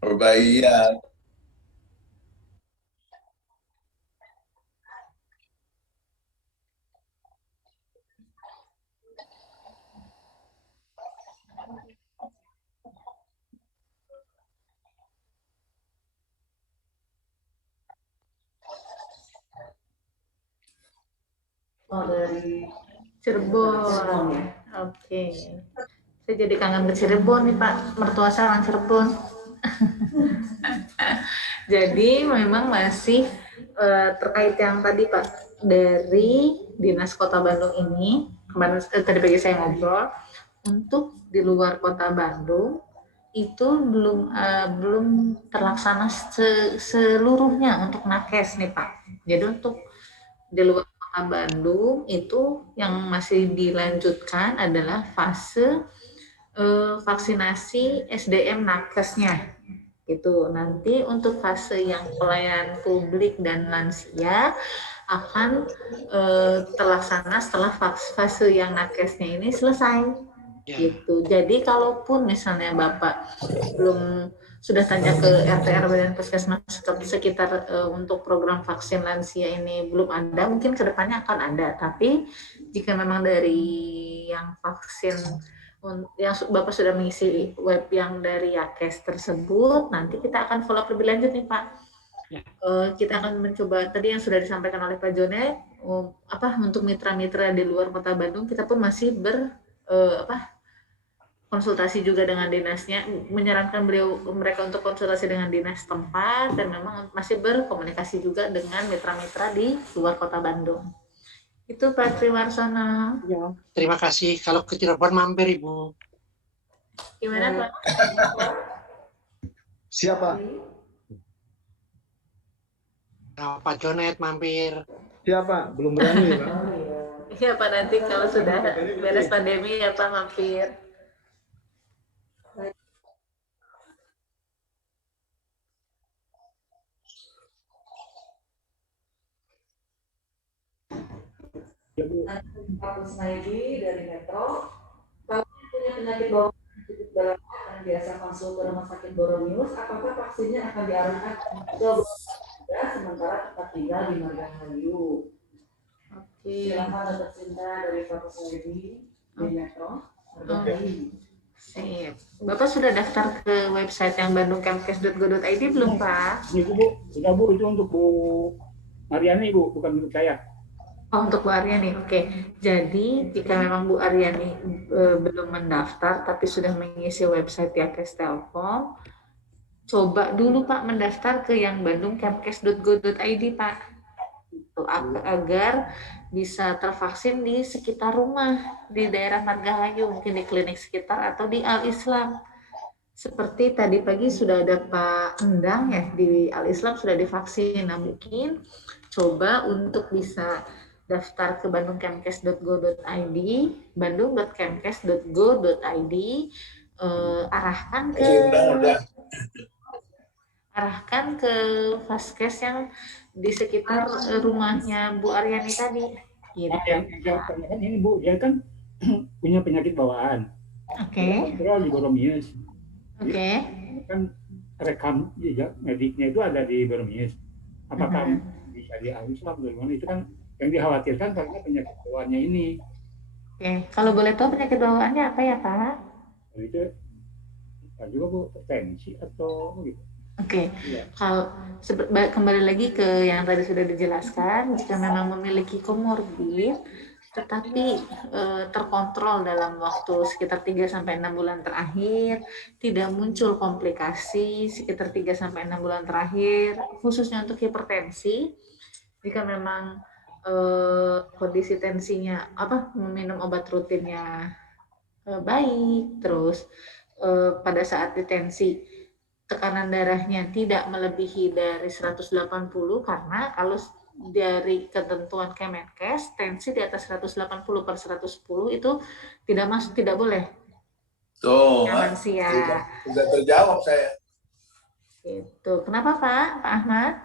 Perbaikan. Oh, dari Cirebon. Ya. Oke. Saya jadi kangen ke Cirebon nih Pak. Mertua saya orang Cirebon. Jadi memang masih terkait yang tadi Pak, dari Dinas Kota Bandung ini, kemarin tadi pagi saya ngobrol, untuk di luar Kota Bandung itu belum terlaksana seluruhnya untuk nakes nih Pak. Jadi untuk di luar Kota Bandung itu yang masih dilanjutkan adalah fase vaksinasi SDM nakesnya gitu. Nanti untuk fase yang pelayanan publik dan lansia akan terlaksana setelah fase yang nakesnya ini selesai gitu. Jadi kalaupun misalnya Bapak belum sudah tanya ke RT RW dan puskesmas sekitar untuk program vaksin lansia ini belum ada, mungkin kedepannya akan ada. Tapi jika memang dari yang vaksin yang Bapak sudah mengisi web yang dari Yakes tersebut, nanti kita akan follow up lebih lanjut nih Pak. Kita akan mencoba tadi yang sudah disampaikan oleh Pak Jone, untuk mitra-mitra di luar Kota Bandung, kita pun masih konsultasi juga dengan dinasnya, menyarankan mereka untuk konsultasi dengan dinas tempat, dan memang masih berkomunikasi juga dengan mitra-mitra di luar Kota Bandung. Itu Pak Triwarsono. Ya, terima kasih. Kalau ke Cirebon mampir Ibu. Gimana Pak? Siapa? Nah, Pak Jonet mampir. Siapa? Belum berani Pak. Iya Pak, nanti kalau sudah beres pandemi ya Pak mampir. Pak Kusnaidi dari Metro, kalau punya penyakit bawaan cukup dalam yang biasa konsul ke rumah sakit Boromius, apakah vaksinnya akan diarahkan ke sementara tetap tinggal di Margahayu? Oke. Silakan Dr. Cinta dari Pak Kusnaidi di Metro. Sip. Bapak sudah daftar ke website yang bandungkemkes.go.id belum Pak? Itu Bu, sudah Bu, itu untuk Bu Mariani Bu, bukan untuk saya. Oh, untuk Bu Aryani, oke. Jadi jika memang Bu Aryani belum mendaftar tapi sudah mengisi website Yakes Telkom, coba dulu Pak mendaftar ke yang bandungkemkes.go.id Pak, gitu, agar bisa tervaksin di sekitar rumah di daerah Margahayu, mungkin di klinik sekitar atau di Al Islam. Seperti tadi pagi sudah ada Pak Endang ya di Al Islam sudah divaksin. Nah mungkin coba untuk bisa daftar ke bandungkemkes.go.id, bandung.kemkes.go.id, arahkan ke arahkan ke vaskes yang di sekitar rumahnya Bu Aryani tadi. Gitu. Yang pertanyaan ini Bu, dia kan punya penyakit bawaan. Oke. Kontrol di Boromius. Oke. Kan rekam jejak mediknya itu ada di Boromius. Apakah bisa dialih atau bagaimana? Itu kan yang dikhawatirkan karena penyakit bawaannya ini. Oke, kalau boleh tahu penyakit bawaannya apa ya Pak? Itu juga Bu, tensi atau gitu. Oke, kalau kembali lagi ke yang tadi sudah dijelaskan, jika memang memiliki komorbid, tetapi terkontrol dalam waktu sekitar 3-6 bulan terakhir, tidak muncul komplikasi sekitar 3-6 bulan terakhir, khususnya untuk hipertensi, jika memang kondisi tensinya meminum obat rutinnya baik, terus pada saat ditensi tekanan darahnya tidak melebihi dari 180, karena kalau dari ketentuan Kemenkes tensi di atas 180/110 itu tidak boleh. Tuh, lansia. sudah terjawab saya. Itu. Kenapa Pak Ahmad?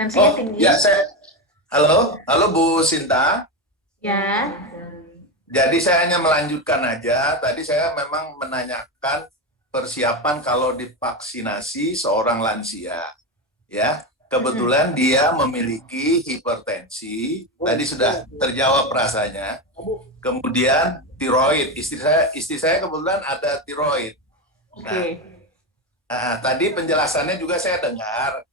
Tensinya tinggi? Ya, halo Bu Sinta. Ya. Jadi saya hanya melanjutkan aja. Tadi saya memang menanyakan persiapan kalau divaksinasi seorang lansia, ya. Kebetulan dia memiliki hipertensi, tadi sudah terjawab rasanya. Kemudian tiroid, istri saya kebetulan ada tiroid. Nah, tadi penjelasannya juga saya dengar.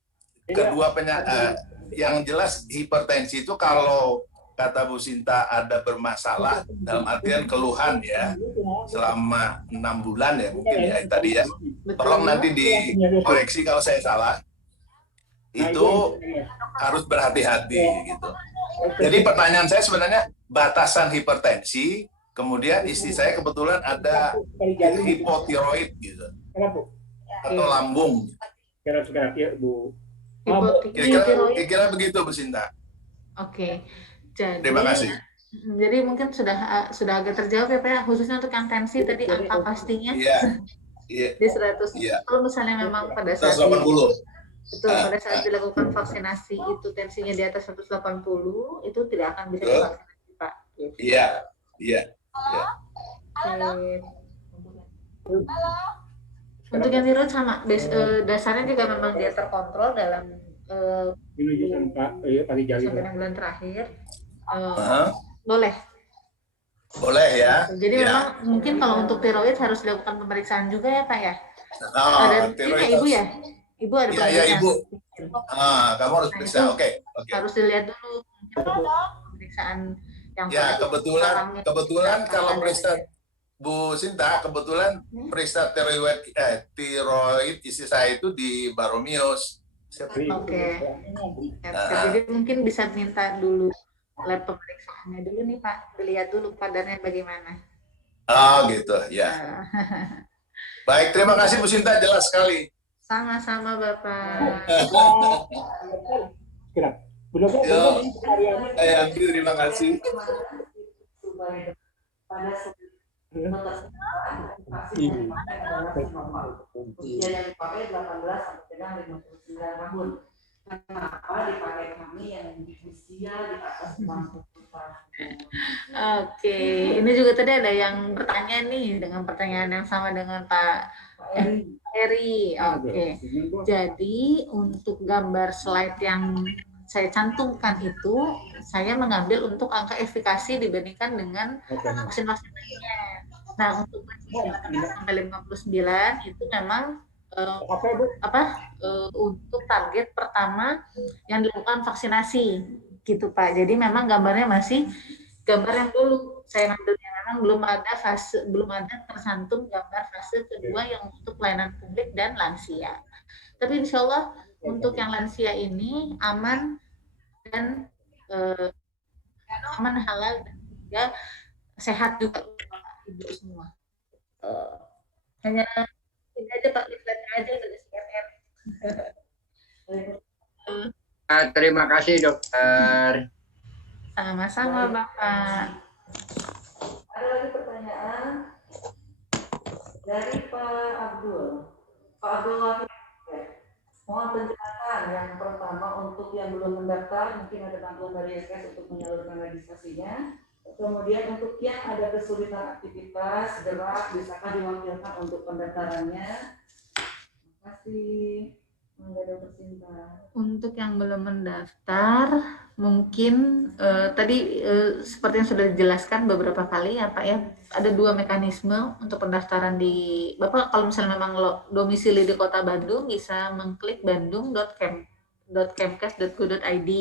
Kedua penyakit, yang jelas hipertensi itu kalau kata Bu Sinta ada bermasalah dalam artian keluhan ya selama 6 bulan ya mungkin ya tadi ya. Tolong nanti dikoreksi kalau saya salah. Itu harus berhati-hati gitu. Jadi pertanyaan saya sebenarnya batasan hipertensi, kemudian istri saya kebetulan ada hipotiroid gitu. Atau lambung. Kira-kira Bu. Kira-kira begitu Bu Sinta. Oke. Jadi, terima kasih. Jadi mungkin sudah agak terjawab ya Pak ya, khususnya untuk yang tensi tadi angka pastinya di 100. Kalau misalnya memang pada saat 180. Betul, pada saat dilakukan vaksinasi itu tensinya di atas 180, itu tidak akan bisa divaksinasi Pak. Iya. Untuk yang tiroid sama, dasarnya juga memang dia terkontrol dalam sampai 6 bulan terakhir. Boleh ya. Jadi memang mungkin kalau untuk tiroid harus dilakukan pemeriksaan juga ya Pak ya. Ada Ibu ya? Ibu ada pemeriksaan. Iya Ibu. Kamu harus periksa. Oke. Harus dilihat dulu pemeriksaan yang ya kebetulan kalau periksa Bu Sinta, kebetulan periksa tiroid istri saya itu di Boromius. Oke. Jadi mungkin bisa minta dulu lab pemeriksaannya dulu nih Pak, dilihat dulu kadarnya bagaimana. Oh gitu ya. Baik, terima kasih Bu Sinta, jelas sekali. Sama-sama Bapak. Terima kasih. Usia yang dipakai 18 sampai dengan 59 tahun. Kenapa dipakai kami yang di usia di atas 60 tahun? Oke, ini juga tadi ada yang bertanya nih dengan pertanyaan yang sama dengan Pak Heri. Oke, jadi untuk gambar slide yang saya cantumkan itu, saya mengambil untuk angka efikasi dibandingkan dengan vaksin-vaksin lainnya. Nah, untuk sampai 59 itu memang untuk target pertama yang dilakukan vaksinasi gitu Pak. Jadi memang gambarnya masih gambar yang dulu saya ngambilnya, memang belum ada tersantum gambar fase kedua yang untuk pelayanan publik dan lansia. Tapi insya Allah untuk yang lansia ini aman dan aman, halal, dan juga sehat juga Ibu semua. Hanya ini aja Pak, lihat aja dari CNN. Terima kasih dokter. Sama-sama Bapak. Ada lagi pertanyaan dari Pak Abdul. Pak Abdul Wahid. Mohon penjelasan yang pertama untuk yang belum mendaftar mungkin ada bantuan dari YKS untuk menyalurkan registrasinya. Kemudian untuk yang ada kesulitan aktivitas gerak bisakah diwakilkan untuk pendaftarannya? Terima kasih. Untuk yang belum mendaftar, mungkin tadi seperti yang sudah dijelaskan beberapa kali ya Pak ya, ada 2 mekanisme untuk pendaftaran di Bapak. Kalau misalnya memang domisili di Kota Bandung, bisa mengklik bandung.kemkes.go.id,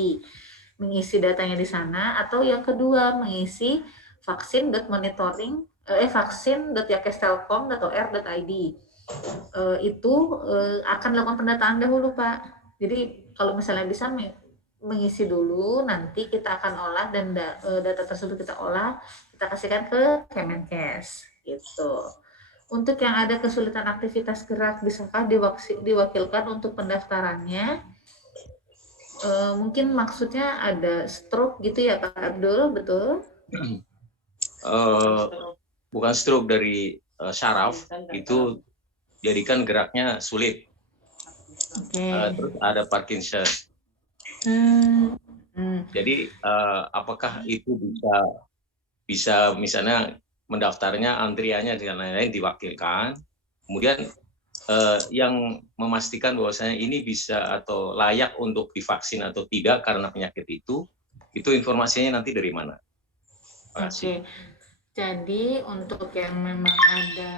mengisi datanya di sana, atau yang kedua mengisi vaksin.yakestelkom.or.id. Itu akan dilakukan pendataan dahulu Pak. Jadi kalau misalnya bisa mengisi dulu, nanti kita akan olah dan data tersebut kita olah, kita kasihkan ke Kemenkes gitu. Untuk yang ada kesulitan aktivitas gerak, bisakah diwakilkan untuk pendaftarannya? Mungkin maksudnya ada stroke gitu ya Pak Abdul, betul? Bukan stroke, dari saraf itu jadikan geraknya sulit. Terus ada Parkinson. Jadi apakah itu bisa misalnya mendaftarnya, antriannya dan lain-lain diwakilkan, kemudian yang memastikan bahwasanya ini bisa atau layak untuk divaksin atau tidak karena penyakit itu informasinya nanti dari mana? Oke. Jadi untuk yang memang ada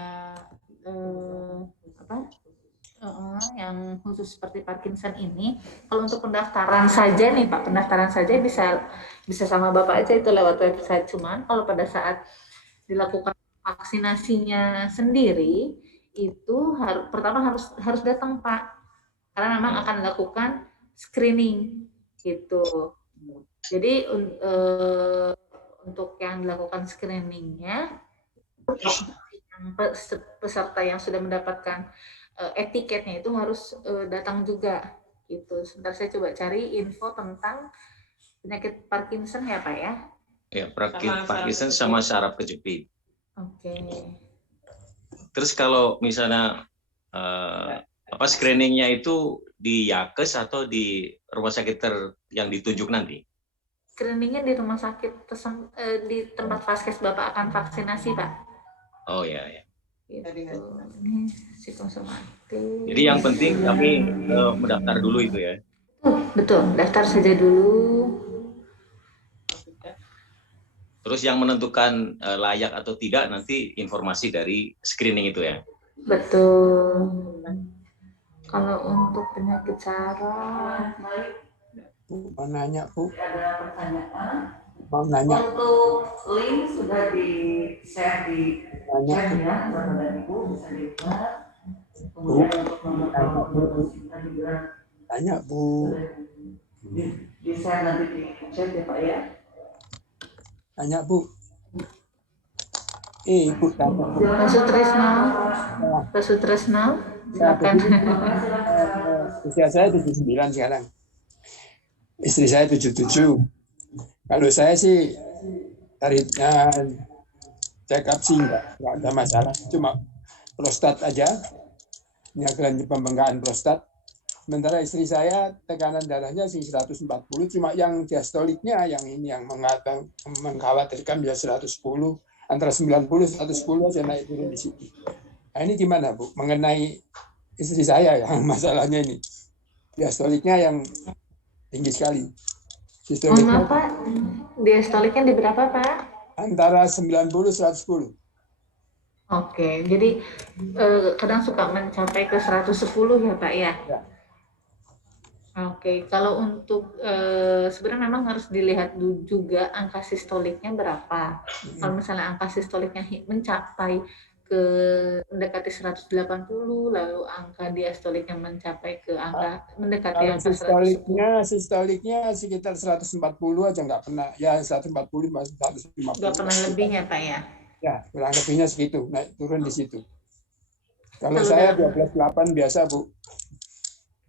yang khusus seperti Parkinson ini, kalau untuk pendaftaran saja nih Pak, pendaftaran saja bisa sama Bapak aja itu lewat website. Cuman kalau pada saat dilakukan vaksinasinya sendiri itu pertama harus datang Pak, karena memang akan dilakukan screening gitu. Jadi untuk yang dilakukan screeningnya, peserta yang sudah mendapatkan etiketnya itu harus datang juga gitu. Sebentar saya coba cari info tentang penyakit Parkinson ya Pak ya. Ya, Parkinson sama saraf kejepit. Oke. Terus kalau misalnya screeningnya itu di Yakes atau di rumah sakit yang ditunjuk nanti? Screeningnya di rumah sakit di tempat vaskes Bapak akan vaksinasi Pak. Oh ya. Gitu. Ini psikosomatik. Jadi yang penting kami mendaftar dulu itu ya. Betul, daftar saja dulu. Terus yang menentukan layak atau tidak nanti informasi dari screening itu ya. Betul. Kalau untuk penyakit saraf, mau nanya Bu. Ada pertanyaan? Mau nanya. Untuk link sudah di-share di chat ya, Bapak dan Ibu bisa dilihat. Kemudian untuk nomor telepon kita juga tanya Bu. Di-share nanti di chat ya Pak ya. Tanya Bu. Ibu tanya. Pak Sutresno, silakan. Usia saya 79 sekarang. Istri saya 77. Kalau saya sih dari check up sih nggak ada masalah, cuma prostat aja, penyakit pembengkakan prostat. Sementara istri saya tekanan darahnya sih 140, cuma yang diastoliknya yang ini yang mengkhawatirkan dia 110, antara 90 110 aja naik turun di situ. Nah ini gimana Bu? Mengenai istri saya yang masalahnya ini, diastoliknya yang tinggi sekali. Mohon maaf Pak, diastoliknya di berapa Pak? Antara 90-110. Oke, jadi kadang suka mencapai ke 110 ya Pak ya? Ya. Oke, kalau untuk sebenarnya memang harus dilihat juga angka sistoliknya berapa. Kalau misalnya angka sistoliknya mencapai ke mendekati 180, lalu angka diastoliknya mencapai ke angka mendekati angka 110. Sistoliknya sekitar 140 aja nggak pernah, ya 140 masih 150. Nggak pernah lebihnya Pak ya? Ya, kurang lebihnya segitu, naik turun di situ. Kalau saya 12,8 biasa Bu.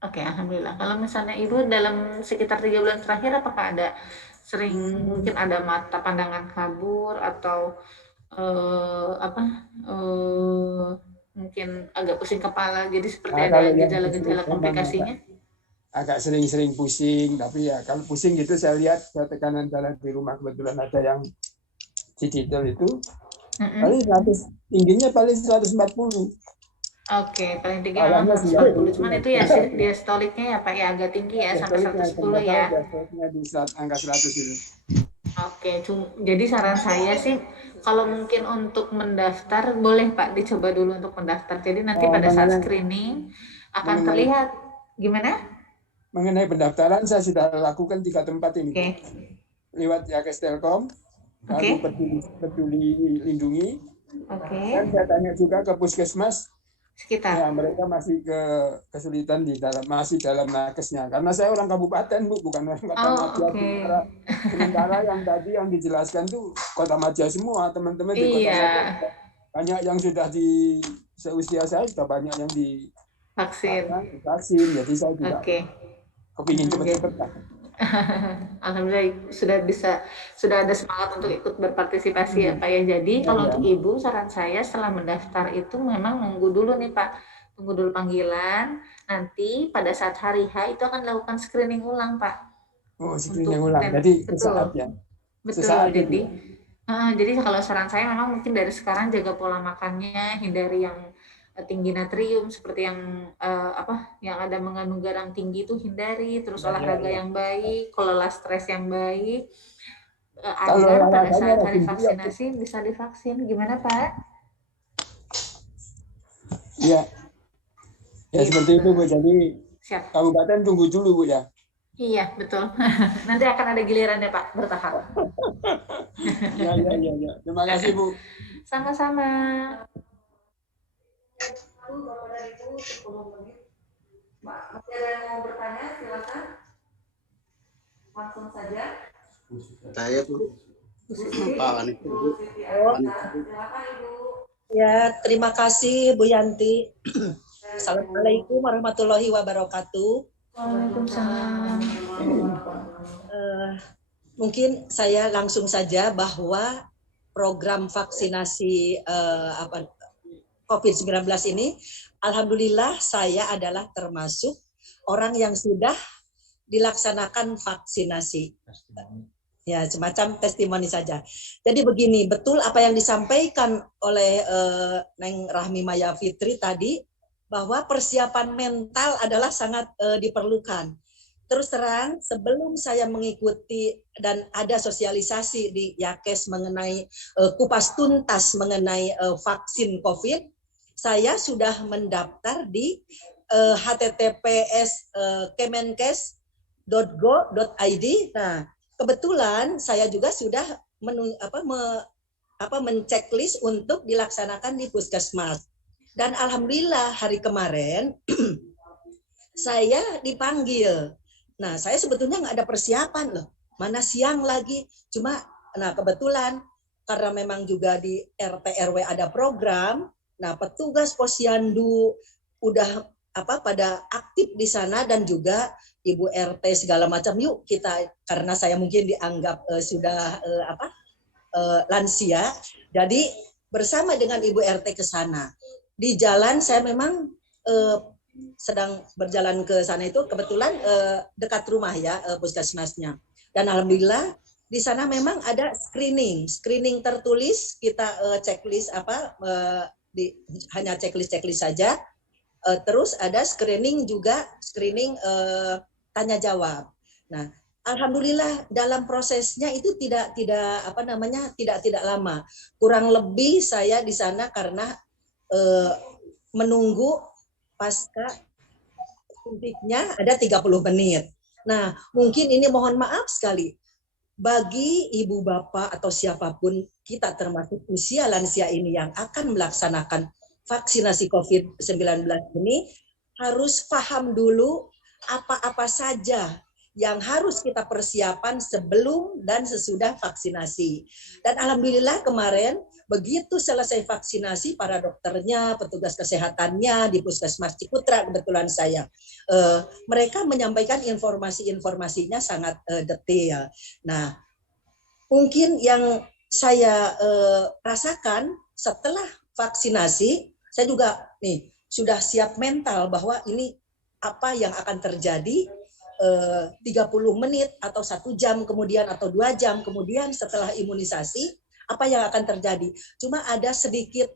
Oke, alhamdulillah. Kalau misalnya Ibu dalam sekitar 3 bulan terakhir apakah ada sering mungkin ada mata pandangan kabur atau mungkin agak pusing kepala, jadi seperti ada gejala-gejala komplikasinya? agak sering-sering pusing, tapi ya kalau pusing gitu saya lihat tekanan darah di rumah kebetulan ada yang digital itu paling 100, tingginya paling 140. Oke, paling tinggi memang 140. Cuman itu ya diastoliknya ya Pak ya agak tinggi ya sampai 110 ya. Diastoliknya di angka 100 itu. Oke, jadi saran saya sih kalau mungkin untuk mendaftar boleh Pak dicoba dulu untuk mendaftar. Jadi nanti pada saat screening akan terlihat gimana? Mengenai pendaftaran saya sudah lakukan 3 tempat ini. Lewat Yakes Telkom, lalu peduli lindungi. Dan saya tanya juga ke puskesmas sekitar. Ya, mereka masih kesulitan masih dalam nakesnya. Karena saya orang kabupaten, Bu, bukan orang kota Maja. Sementara yang tadi yang dijelaskan tuh kota Maja semua, teman-teman di kota Maja. Banyak yang sudah di seusia saya sudah banyak yang di vaksin. Jadi saya juga kepingin cepat-cepat. Alhamdulillah sudah ada semangat untuk ikut berpartisipasi ya Pak ya. Jadi kalau untuk Ibu saran saya setelah mendaftar itu memang nunggu dulu nih Pak, tunggu dulu panggilan. Nanti pada saat hari H itu akan dilakukan screening ulang Pak. Oh, screening ulang. Jadi sesaat ya. Betul. Jadi kalau saran saya memang mungkin dari sekarang jaga pola makannya, hindari yang tinggi natrium seperti yang yang ada mengandung garam tinggi itu hindari, terus olahraga yang baik, kelola stres yang baik agar pada saat hari vaksinasi bisa divaksin. Gimana Pak? Iya. Ya seperti itu Bu. Jadi kabupaten tunggu dulu Bu ya. Iya betul. Nanti akan ada gilirannya Pak bertahap. Ya. Terima kasih Bu. Sama-sama. Bapak dan Ibu 10 menit. Masih ada yang mau bertanya? Silakan. Langsung saja. Saya Bu. Silakan Ibu. Ya, terima kasih Bu Yanti. Assalamualaikum warahmatullahi wabarakatuh. Waalaikumsalam. Mungkin saya langsung saja bahwa program vaksinasi COVID-19 ini, alhamdulillah saya adalah termasuk orang yang sudah dilaksanakan vaksinasi. Ya, semacam testimoni saja. Jadi begini, betul apa yang disampaikan oleh Neng Rahmi Maya Fitri tadi, bahwa persiapan mental adalah sangat diperlukan. Terus terang, sebelum saya mengikuti dan ada sosialisasi di Yakes mengenai kupas tuntas mengenai vaksin COVID, saya sudah mendaftar di https kemenkes.go.id. Nah, kebetulan saya juga sudah menceklis untuk dilaksanakan di puskesmas. Dan alhamdulillah hari kemarin saya dipanggil. Nah, saya sebetulnya nggak ada persiapan loh. Mana siang lagi. Cuma, nah kebetulan karena memang juga di RT RW ada program. Nah, petugas posyandu udah pada aktif di sana dan juga Ibu RT segala macam. Yuk kita, karena saya mungkin dianggap sudah lansia, jadi bersama dengan Ibu RT ke sana. Di jalan saya memang sedang berjalan ke sana itu kebetulan dekat rumah ya puskesmasnya. Dan alhamdulillah di sana memang ada screening tertulis, kita checklist hanya checklist saja. Terus ada screening tanya jawab. Nah, alhamdulillah dalam prosesnya itu tidak lama. Kurang lebih saya di sana karena menunggu pasca suntiknya ada 30 menit. Nah, mungkin ini mohon maaf sekali bagi ibu bapak atau siapapun kita termasuk usia lansia ini yang akan melaksanakan vaksinasi COVID-19 ini harus paham dulu apa-apa saja yang harus kita persiapan sebelum dan sesudah vaksinasi. Dan alhamdulillah kemarin begitu selesai vaksinasi, para dokternya, petugas kesehatannya di Puskesmas Ciputra, kebetulan saya, mereka menyampaikan informasinya sangat detail. Nah, mungkin yang saya rasakan setelah vaksinasi, saya juga sudah siap mental bahwa ini apa yang akan terjadi 30 menit atau 1 jam kemudian atau 2 jam kemudian setelah imunisasi, apa yang akan terjadi? Cuma ada sedikit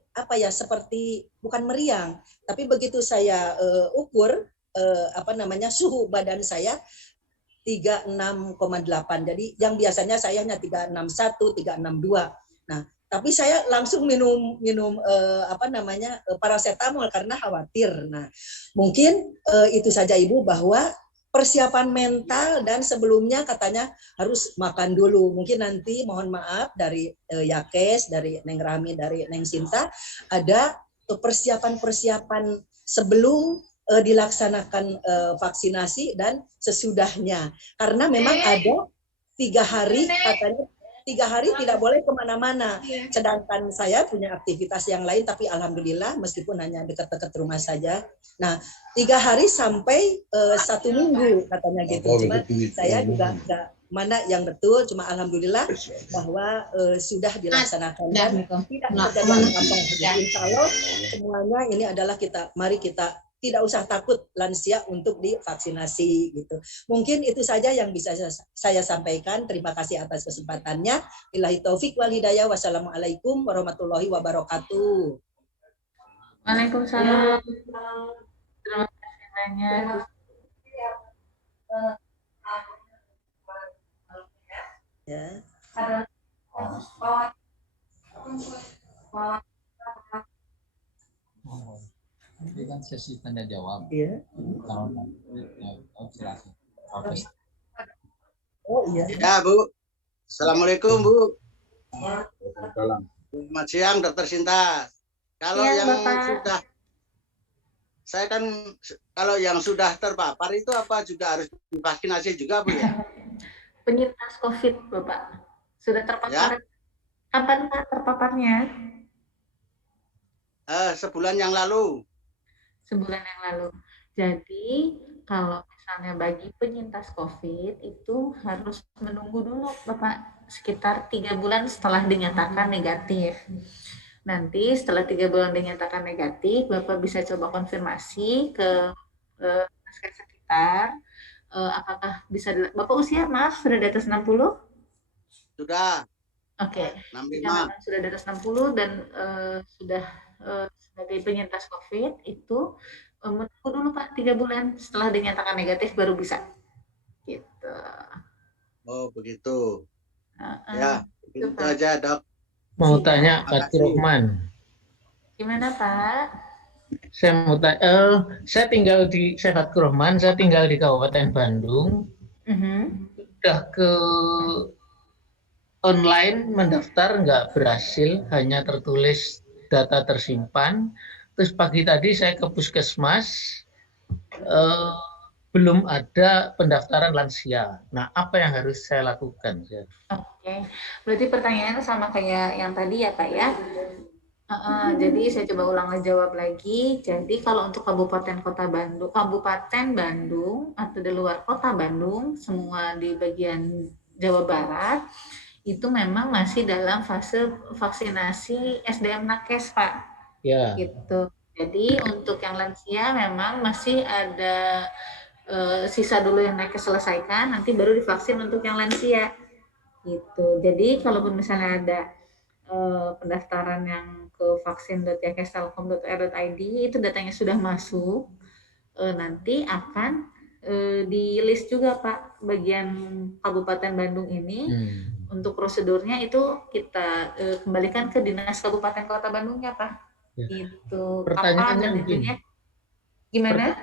seperti bukan meriang, tapi begitu saya ukur suhu badan saya 36,8. Jadi yang biasanya saya hanya 361, 362. Nah, tapi saya langsung minum paracetamol karena khawatir. Nah, mungkin itu saja Ibu, bahwa persiapan mental dan sebelumnya katanya harus makan dulu. Mungkin nanti mohon maaf dari Yakes, dari Neng Rahmi, dari Neng Sinta, ada persiapan-persiapan sebelum dilaksanakan vaksinasi dan sesudahnya. Karena memang ada 3 hari, katanya 3 hari tidak boleh kemana-mana. Sedangkan saya punya aktivitas yang lain, tapi alhamdulillah meskipun hanya dekat-dekat rumah saja. Nah, 3 hari sampai 1 minggu katanya gitu. Cuma saya juga nggak mana yang betul, cuma alhamdulillah bahwa sudah dilaksanakan dan tidak terjadi apa-apa. Insya Allah semuanya ini adalah mari kita tidak usah takut lansia untuk divaksinasi gitu. Mungkin itu saja yang bisa saya sampaikan. Terima kasih atas kesempatannya. Billahi taufik wal hidayah. Wassalamualaikum warahmatullahi wabarakatuh. Waalaikumsalam. Terima kasih banyak. Ya. Ini kan sesi tanya jawab. Iya. Silakan. Oh iya. Ya Bu. Assalamualaikum Bu. Selamat siang Dokter Sinta. Kalau yang sudah, saya kan kalau yang sudah terpapar itu apa juga harus divaksinasi juga Bu ya? Penyintas COVID Bapak sudah terpapar. Ya? Kapan Pak terpaparnya? Sebulan yang lalu. Sebulan yang lalu. Jadi kalau misalnya bagi penyintas COVID itu harus menunggu dulu Bapak sekitar 3 bulan setelah dinyatakan negatif. Nanti setelah 3 bulan dinyatakan negatif, Bapak bisa coba konfirmasi ke masyarakat sekitar. Apakah bisa Bapak usia sudah di atas 60? Sudah. Oke. 65. Sudah di atas 60 dan sudah sebagai penyintas COVID itu menunggu dulu Pak 3 bulan setelah dinyatakan negatif baru bisa. Gitu. Oh begitu. Ya, itu aja Dok. Mau tanya Pak Rohman. Gimana Pak? Saya mau tanya, saya tinggal di Fatur Rahman, saya tinggal di Kabupaten Bandung. Sudah ke online mendaftar nggak berhasil, hanya tertulis data tersimpan. Terus pagi tadi saya ke puskesmas, belum ada pendaftaran lansia. Nah, apa yang harus saya lakukan? Oke, berarti pertanyaannya sama kayak yang tadi ya Pak ya? Jadi saya coba ulang jawab lagi. Jadi kalau untuk Kabupaten Bandung atau di luar Kota Bandung, semua di bagian Jawa Barat, itu memang masih dalam fase vaksinasi SDM Nakes, Pak. Ya. Gitu. Jadi untuk yang lansia memang masih ada sisa dulu yang Nakes selesaikan, nanti baru divaksin untuk yang lansia. Gitu. Jadi kalaupun misalnya ada pendaftaran yang ke vaksin.yakestelkom.or.id itu datanya sudah masuk, nanti akan di list juga Pak bagian Kabupaten Bandung ini. Untuk prosedurnya itu kita kembalikan ke Dinas Kabupaten Kota Bandungnya Pak. Ya. Gitu. Pertanyaannya begini. Gimana?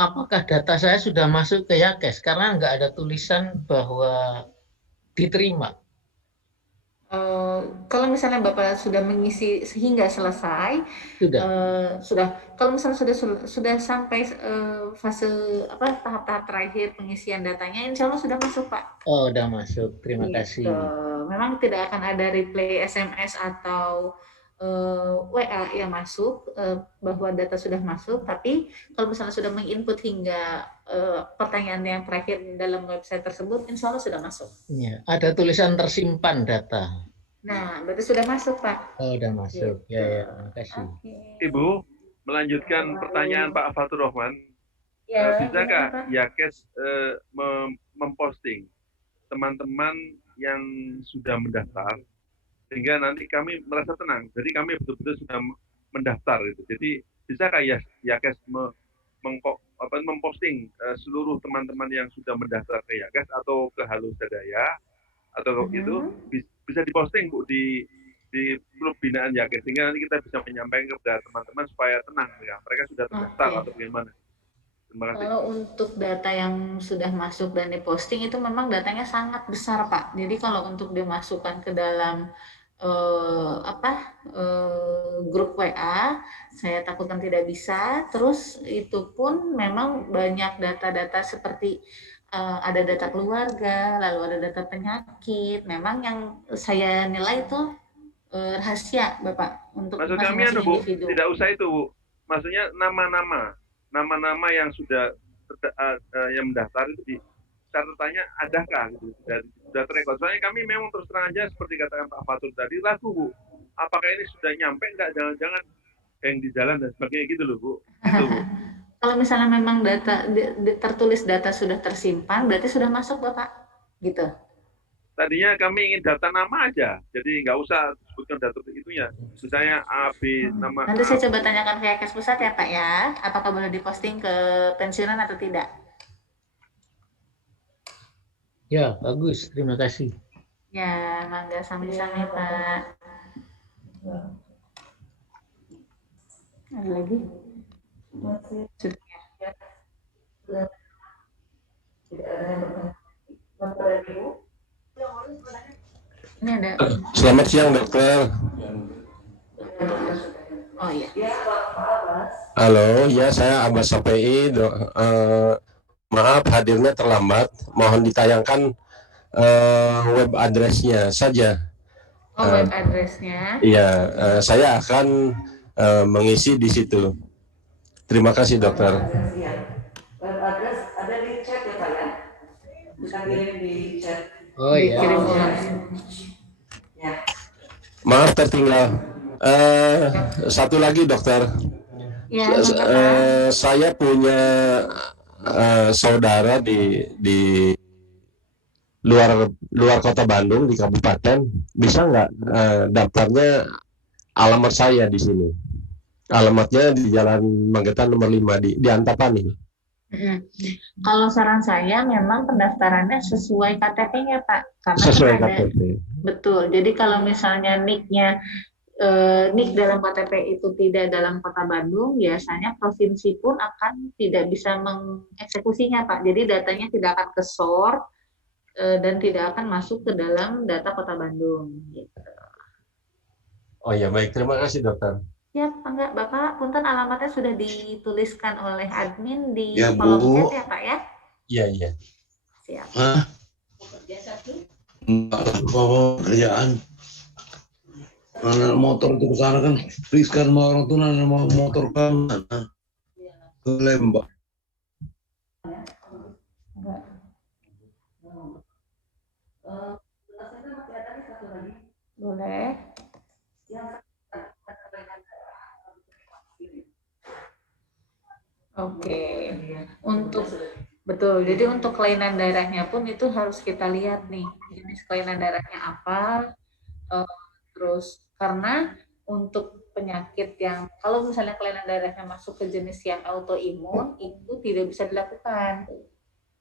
Apakah data saya sudah masuk ke Yakes? Karena nggak ada tulisan bahwa diterima. Kalau misalnya Bapak sudah mengisi sehingga selesai, sudah. Kalau misalnya sudah sampai fase tahap-tahap terakhir pengisian datanya, insya Allah sudah masuk Pak. Oh, sudah masuk. Terima kasih. Memang tidak akan ada replay SMS atau WA yang masuk bahwa data sudah masuk, tapi kalau misalnya sudah menginput hingga pertanyaan yang terakhir dalam website tersebut, insya Allah sudah masuk. Ya, ada tulisan tersimpan data. Nah, berarti sudah masuk Pak. Oh, sudah masuk. Ya, terima kasih. Ibu, melanjutkan pertanyaan Pak Fatur Rahman. Ya, bisakah Yakes memposting teman-teman yang sudah mendaftar sehingga nanti kami merasa tenang. Jadi kami betul-betul sudah mendaftar itu. Jadi bisakah Yakes memposting seluruh teman-teman yang sudah mendaftar ke Yakes atau ke Halo Sadaya atau itu bisa diposting Bu di grup binaan Yakes sehingga nanti kita bisa menyampaikan kepada teman-teman supaya tenang ya. Mereka sudah terdaftar atau bagaimana? Terima kasih. Kalau untuk data yang sudah masuk dan diposting itu memang datanya sangat besar Pak. Jadi kalau untuk dimasukkan ke dalam grup WA, saya takutkan tidak bisa. Terus itu pun memang banyak data-data seperti ada data keluarga, lalu ada data penyakit. Memang yang saya nilai itu rahasia Bapak untuk maksud kami Bu, tidak usah itu Bu. Maksudnya nama-nama yang sudah yang mendaftar itu di catatannya adakah gitu sudah terekod. Soalnya kami memang terus terang aja seperti katakan Pak Fatul tadi ragu Bu, apakah ini sudah nyampe nggak, jangan-jangan yang di jalan dan sebagainya gitu loh Bu. Gitu, Bu. Kalau misalnya memang data tertulis data sudah tersimpan, berarti sudah masuk Bapak, gitu. Tadinya kami ingin data nama aja, jadi nggak usah sebutkan data itunya. Misalnya A, B, nama. Nanti saya coba tanyakan ke Yakes Pusat ya Pak ya, apakah boleh diposting ke pensiunan atau tidak? Ya, bagus. Terima kasih. Ya, mangga sami-sami Pak. Ada lagi? Sudah ya. Tidak ada yang bertanya. Ini ada. Selamat siang dokter. Oh iya. Halo, ya saya Abbas Safei. Maaf hadirnya terlambat. Mohon ditayangkan web address-nya saja. Oh, web address-nya. Iya, saya akan mengisi di situ. Terima kasih dokter. Web address ada di chat ya Pak ya? Bisa kirim di chat. Oh iya. Ya. Maaf tertinggal. Satu lagi dokter. Ya, saya punya saudara di luar kota Bandung di kabupaten. Bisa nggak daftarnya alamat saya di sini? Alamatnya di Jalan Magetan nomor 5 di Antapani. Kalau saran saya memang pendaftarannya sesuai KTP-nya Pak, karena sesuai kan ada, KTP. Betul. Jadi kalau misalnya NIK-nya NIK dalam KTP itu tidak dalam Kota Bandung, biasanya provinsi pun akan tidak bisa mengeksekusinya Pak. Jadi datanya tidak akan kesort dan tidak akan masuk ke dalam data Kota Bandung. Gitu. Oh ya baik, terima kasih dokter. Ya, enggak, Bapak, punten alamatnya sudah dituliskan oleh admin di Ya, kolom Bu. chat ya, Pak ya? Iya, iya. Siap. Hah? Bawa kerjaan. Mana motor itu ke sana kan riskan mau orang tuh nana mau motor ke mana? Ke Lembang. Boleh. Oke, untuk betul. Jadi untuk kelainan darahnya pun itu harus kita lihat nih jenis kelainan darahnya apa. Terus karena untuk penyakit yang kalau misalnya kelainan darahnya masuk ke jenis yang autoimun itu tidak bisa dilakukan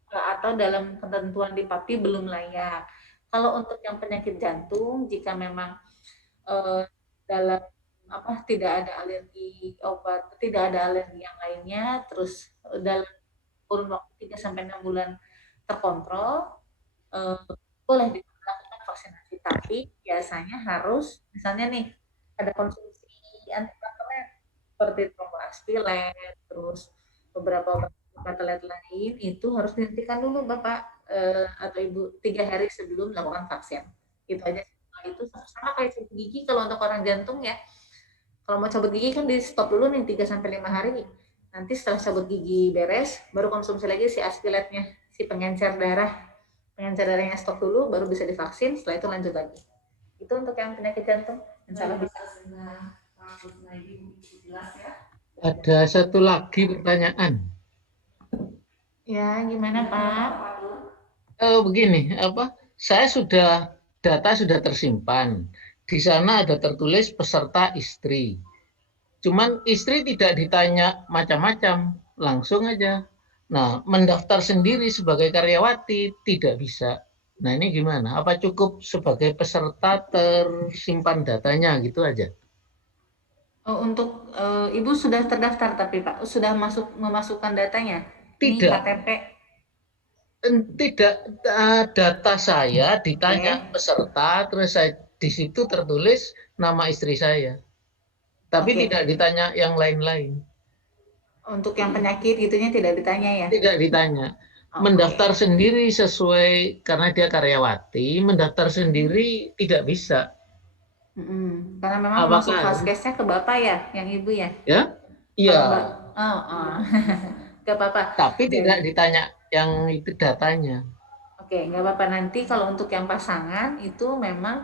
atau dalam ketentuan di PAPI belum layak. Kalau untuk yang penyakit jantung jika memang dalam tidak ada alergi obat, tidak ada alergi yang lainnya, terus dalam kurun waktu 3-6 bulan terkontrol, boleh dilakukan vaksinasi. Tapi biasanya harus, misalnya nih, ada konsumsi antiplatelet seperti tromboaspilen, terus beberapa obat platelet lain, itu harus dihentikan dulu Bapak atau Ibu 3 hari sebelum melakukan vaksin. Itu aja. Itu sama kayak cabut gigi kalau untuk orang jantung ya. Kalau mau cabut gigi kan di stop dulu nih 3-5 hari. Nanti setelah cabut gigi beres, baru konsumsi lagi si aspiletnya, si pengencer darah. Pengencer darahnya stop dulu, baru bisa divaksin, setelah itu lanjut lagi. Itu untuk yang penyakit jantung. Insya Allah bisa. Ada satu lagi pertanyaan. Ya, gimana Pak? Begini, data sudah tersimpan. Di sana ada tertulis peserta istri. Cuman istri tidak ditanya macam-macam, langsung aja. Nah, mendaftar sendiri sebagai karyawati tidak bisa. Nah, ini gimana? Apa cukup sebagai peserta tersimpan datanya gitu aja? Untuk Ibu sudah terdaftar tapi Pak, sudah memasukkan datanya? Tidak. Ini KTP? Tidak, data saya ditanya peserta, terus di situ tertulis nama istri saya. Tapi tidak ditanya yang lain-lain. Untuk yang penyakit gitunya tidak ditanya ya? Tidak ditanya. Mendaftar sendiri sesuai, karena dia karyawati, mendaftar sendiri tidak bisa. Karena memang masuk vaskesnya ke Bapak ya, yang Ibu ya? Ya? Iya. Ke Bapak. Tapi tidak ditanya yang itu datanya. Oke, nggak apa-apa. Nanti kalau untuk yang pasangan itu memang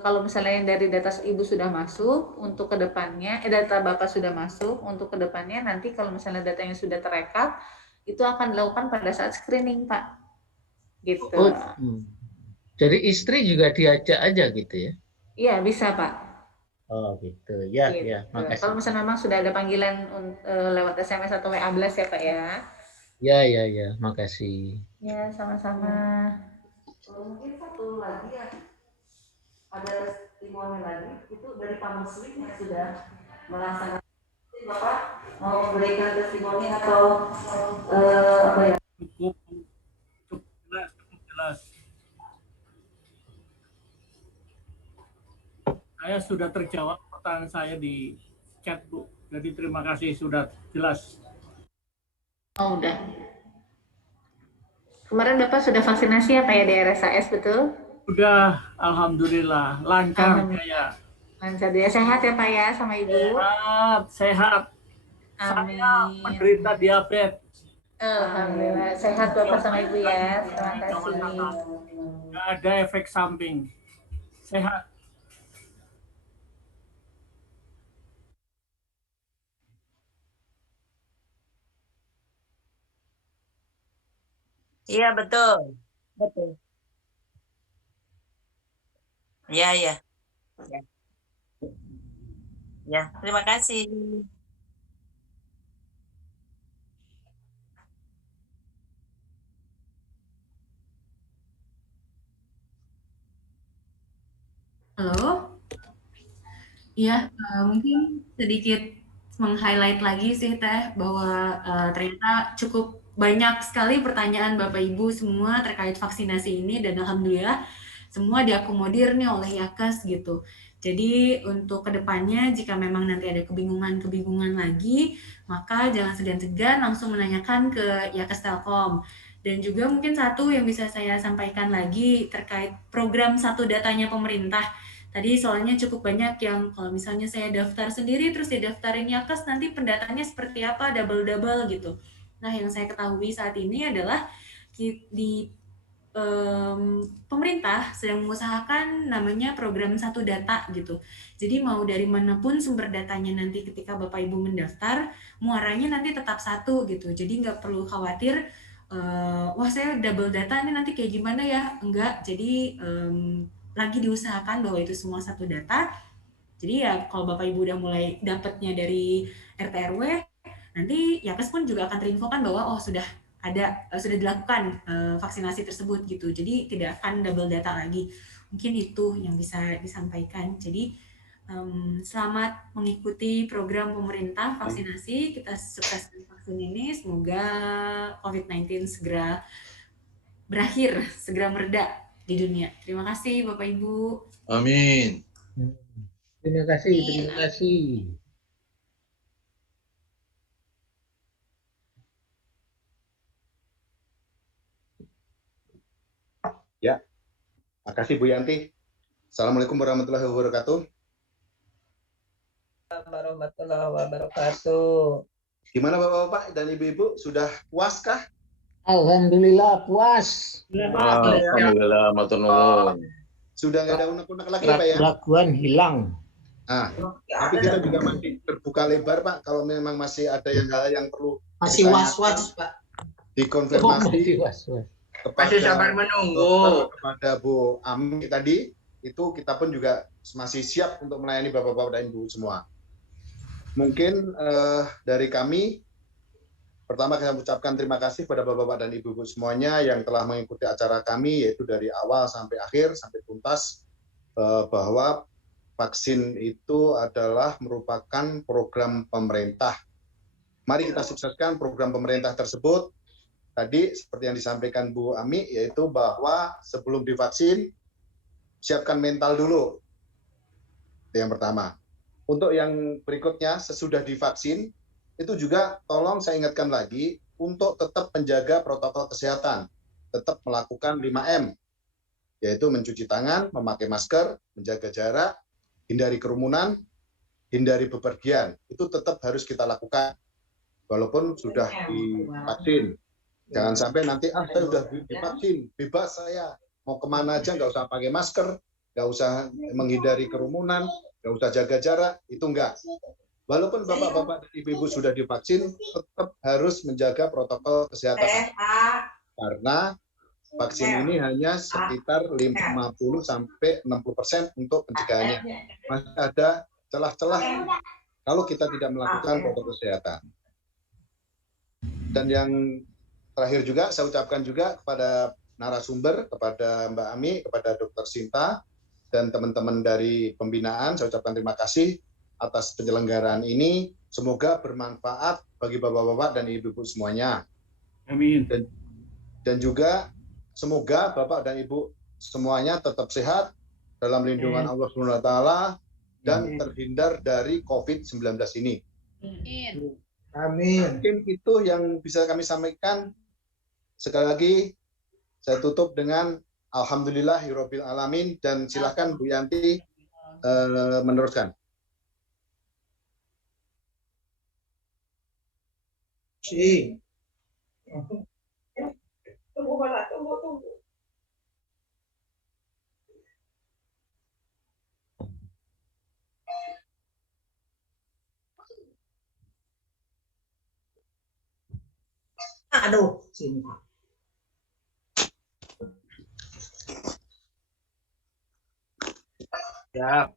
kalau misalnya dari data Ibu sudah masuk, untuk kedepannya, data Bapak sudah masuk, untuk kedepannya nanti kalau misalnya datanya sudah terekap, itu akan dilakukan pada saat screening, Pak. Gitu. Jadi istri juga diajak aja gitu ya? Iya, bisa, Pak. Oh gitu, ya, gitu. Ya, makasih. Kalau misalnya memang sudah ada panggilan lewat SMS atau WA Blast ya, Pak ya? Ya, makasih. Ya, sama-sama. Mungkin satu lagi ya, ada testimoni lagi, itu dari Pak Muslim yang sudah melaksanakan. Bapak mau memberikan testimoni atau apa ya? Cukup jelas. Saya sudah terjawab pertanyaan saya di chat, Bu. Jadi terima kasih, sudah jelas. Oh, udah. Kemarin Bapak sudah vaksinasi apa ya di RSAS, betul? Udah, alhamdulillah. Lancar ya. Lancar dia. Sehat ya Pak ya sama Ibu? Sehat. Amin. Saya menderita diabetes. Alhamdulillah. Sehat Bapak sama Ibu ya. Terima kasih. Nggak ada efek samping. Sehat. Iya, betul. Betul. Ya. Ya, terima kasih. Halo? Ya, mungkin sedikit meng-highlight lagi sih Teh, bahwa ternyata cukup banyak sekali pertanyaan Bapak Ibu semua terkait vaksinasi ini, dan alhamdulillah semua diakomodir nih oleh Yakes gitu. Jadi untuk kedepannya jika memang nanti ada kebingungan lagi, maka jangan segan-segan langsung menanyakan ke Yakes Telkom. Dan juga mungkin satu yang bisa saya sampaikan lagi terkait program satu datanya pemerintah. Tadi soalnya cukup banyak yang kalau misalnya saya daftar sendiri terus didaftarin Yakes, nanti pendataannya seperti apa, double-double gitu. Nah, yang saya ketahui saat ini adalah di pemerintah sedang mengusahakan namanya program satu data gitu. Jadi mau dari manapun sumber datanya nanti ketika Bapak Ibu mendaftar, muaranya nanti tetap satu gitu. Jadi nggak perlu khawatir, wah saya double data ini nanti kayak gimana ya? Enggak, jadi lagi diusahakan bahwa itu semua satu data. Jadi ya kalau Bapak Ibu udah mulai dapatnya dari RT RW, nanti Yakes pun juga akan terinfokan bahwa oh sudah dilakukan vaksinasi tersebut gitu. Jadi tidak akan double data lagi. Mungkin itu yang bisa disampaikan. Jadi selamat mengikuti program pemerintah vaksinasi. Kita sukseskan vaksin ini. Semoga COVID-19 segera berakhir, segera mereda di dunia. Terima kasih Bapak Ibu. Amin. Terima kasih. Ya, makasih Bu Yanti. Assalamualaikum warahmatullahi wabarakatuh. Warahmatullahi wabarakatuh. Gimana Bapak-Bapak dan Ibu-Ibu, sudah puaskah? Alhamdulillah puas. Alhamdulillah, matur nuwun. Sudah nggak ada unek-unek lagi Pak ya? Keraguan hilang. Nah, tapi kita juga masih terbuka lebar Pak, kalau memang masih ada hal yang perlu masih was-was Pak. dikonfirmasi masih sabar menunggu kepada Bu Ami tadi, itu kita pun juga masih siap untuk melayani Bapak-Bapak dan Ibu semua. Mungkin dari kami, pertama saya ucapkan terima kasih pada Bapak-Bapak dan Ibu-Ibu semuanya yang telah mengikuti acara kami, yaitu dari awal sampai akhir, sampai tuntas, bahwa vaksin itu adalah merupakan program pemerintah. Mari kita sukseskan program pemerintah tersebut. Tadi seperti yang disampaikan Bu Ami, yaitu bahwa sebelum divaksin, siapkan mental dulu. Itu yang pertama. Untuk yang berikutnya, sesudah divaksin, itu juga tolong saya ingatkan lagi, untuk tetap menjaga protokol kesehatan. Tetap melakukan 5M, yaitu mencuci tangan, memakai masker, menjaga jarak, hindari kerumunan, hindari bepergian. Itu tetap harus kita lakukan, walaupun sudah divaksin. Jangan sampai nanti, saya sudah divaksin, bebas saya, mau kemana aja, nggak usah pakai masker, nggak usah menghindari kerumunan, nggak usah jaga jarak, itu enggak. Walaupun Bapak-Bapak dan Ibu-Ibu sudah divaksin, tetap harus menjaga protokol kesehatan. Karena vaksin ini hanya sekitar 50-60% untuk pencegahannya. Masih ada celah-celah kalau kita tidak melakukan protokol kesehatan. Dan yang terakhir juga, saya ucapkan juga kepada narasumber, kepada Mbak Ami, kepada Dr. Sinta, dan teman-teman dari pembinaan, saya ucapkan terima kasih atas penyelenggaraan ini. Semoga bermanfaat bagi Bapak-Bapak dan Ibu-Ibu semuanya. Amin. Dan juga semoga Bapak dan Ibu semuanya tetap sehat dalam lindungan Allah SWT dan terhindar dari COVID-19 ini. Amin. Mungkin itu yang bisa kami sampaikan. Sekali lagi, saya tutup dengan Alhamdulillahirabbil alamin, dan silakan Bu Yanti meneruskan. Tunggu. Aduh, sini. ya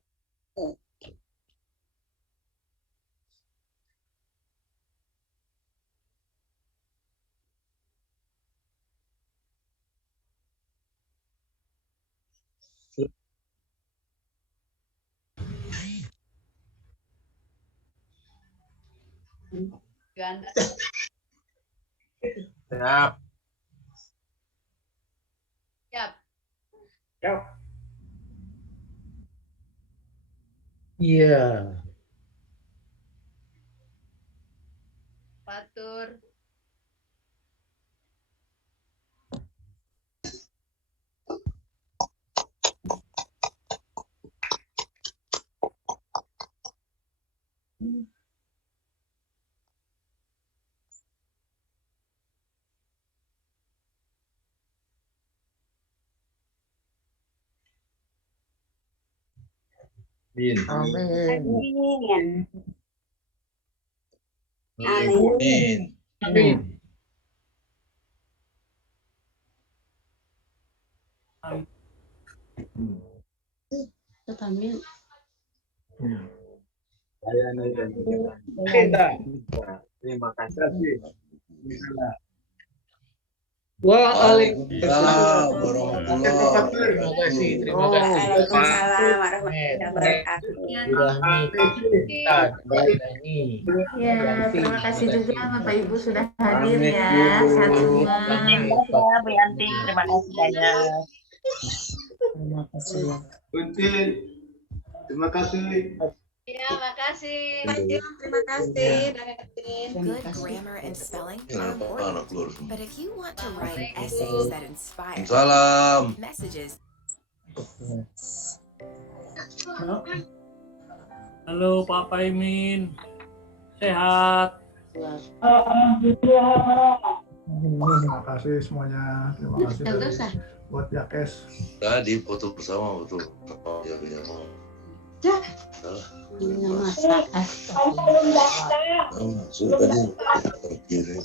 Ganda. siap Siap. Iya. Batur. Amin. Amin. Amin. Amin. Terima kasih. Waalaikumsalam warahmatullahi Terima kasih. Terima kasih. Waalaikumsalam warahmatullahi wabarakatuh. Ya, terima kasih juga Bapak Ibu sudah hadir ya. Sehat semua. Bu Yanti, terima kasih banyak. Terima kasih. Kunci. Terima kasih. Ya, makasih. Terima kasih. Good grammar and spelling are important, but if you want to write essays that inspire Salam. messages. Halo Pak Paimin, sehat? Terima kasih semuanya. Terima kasih buat Yakes. Tadi foto bersama betul. Masak. Masuk tadi.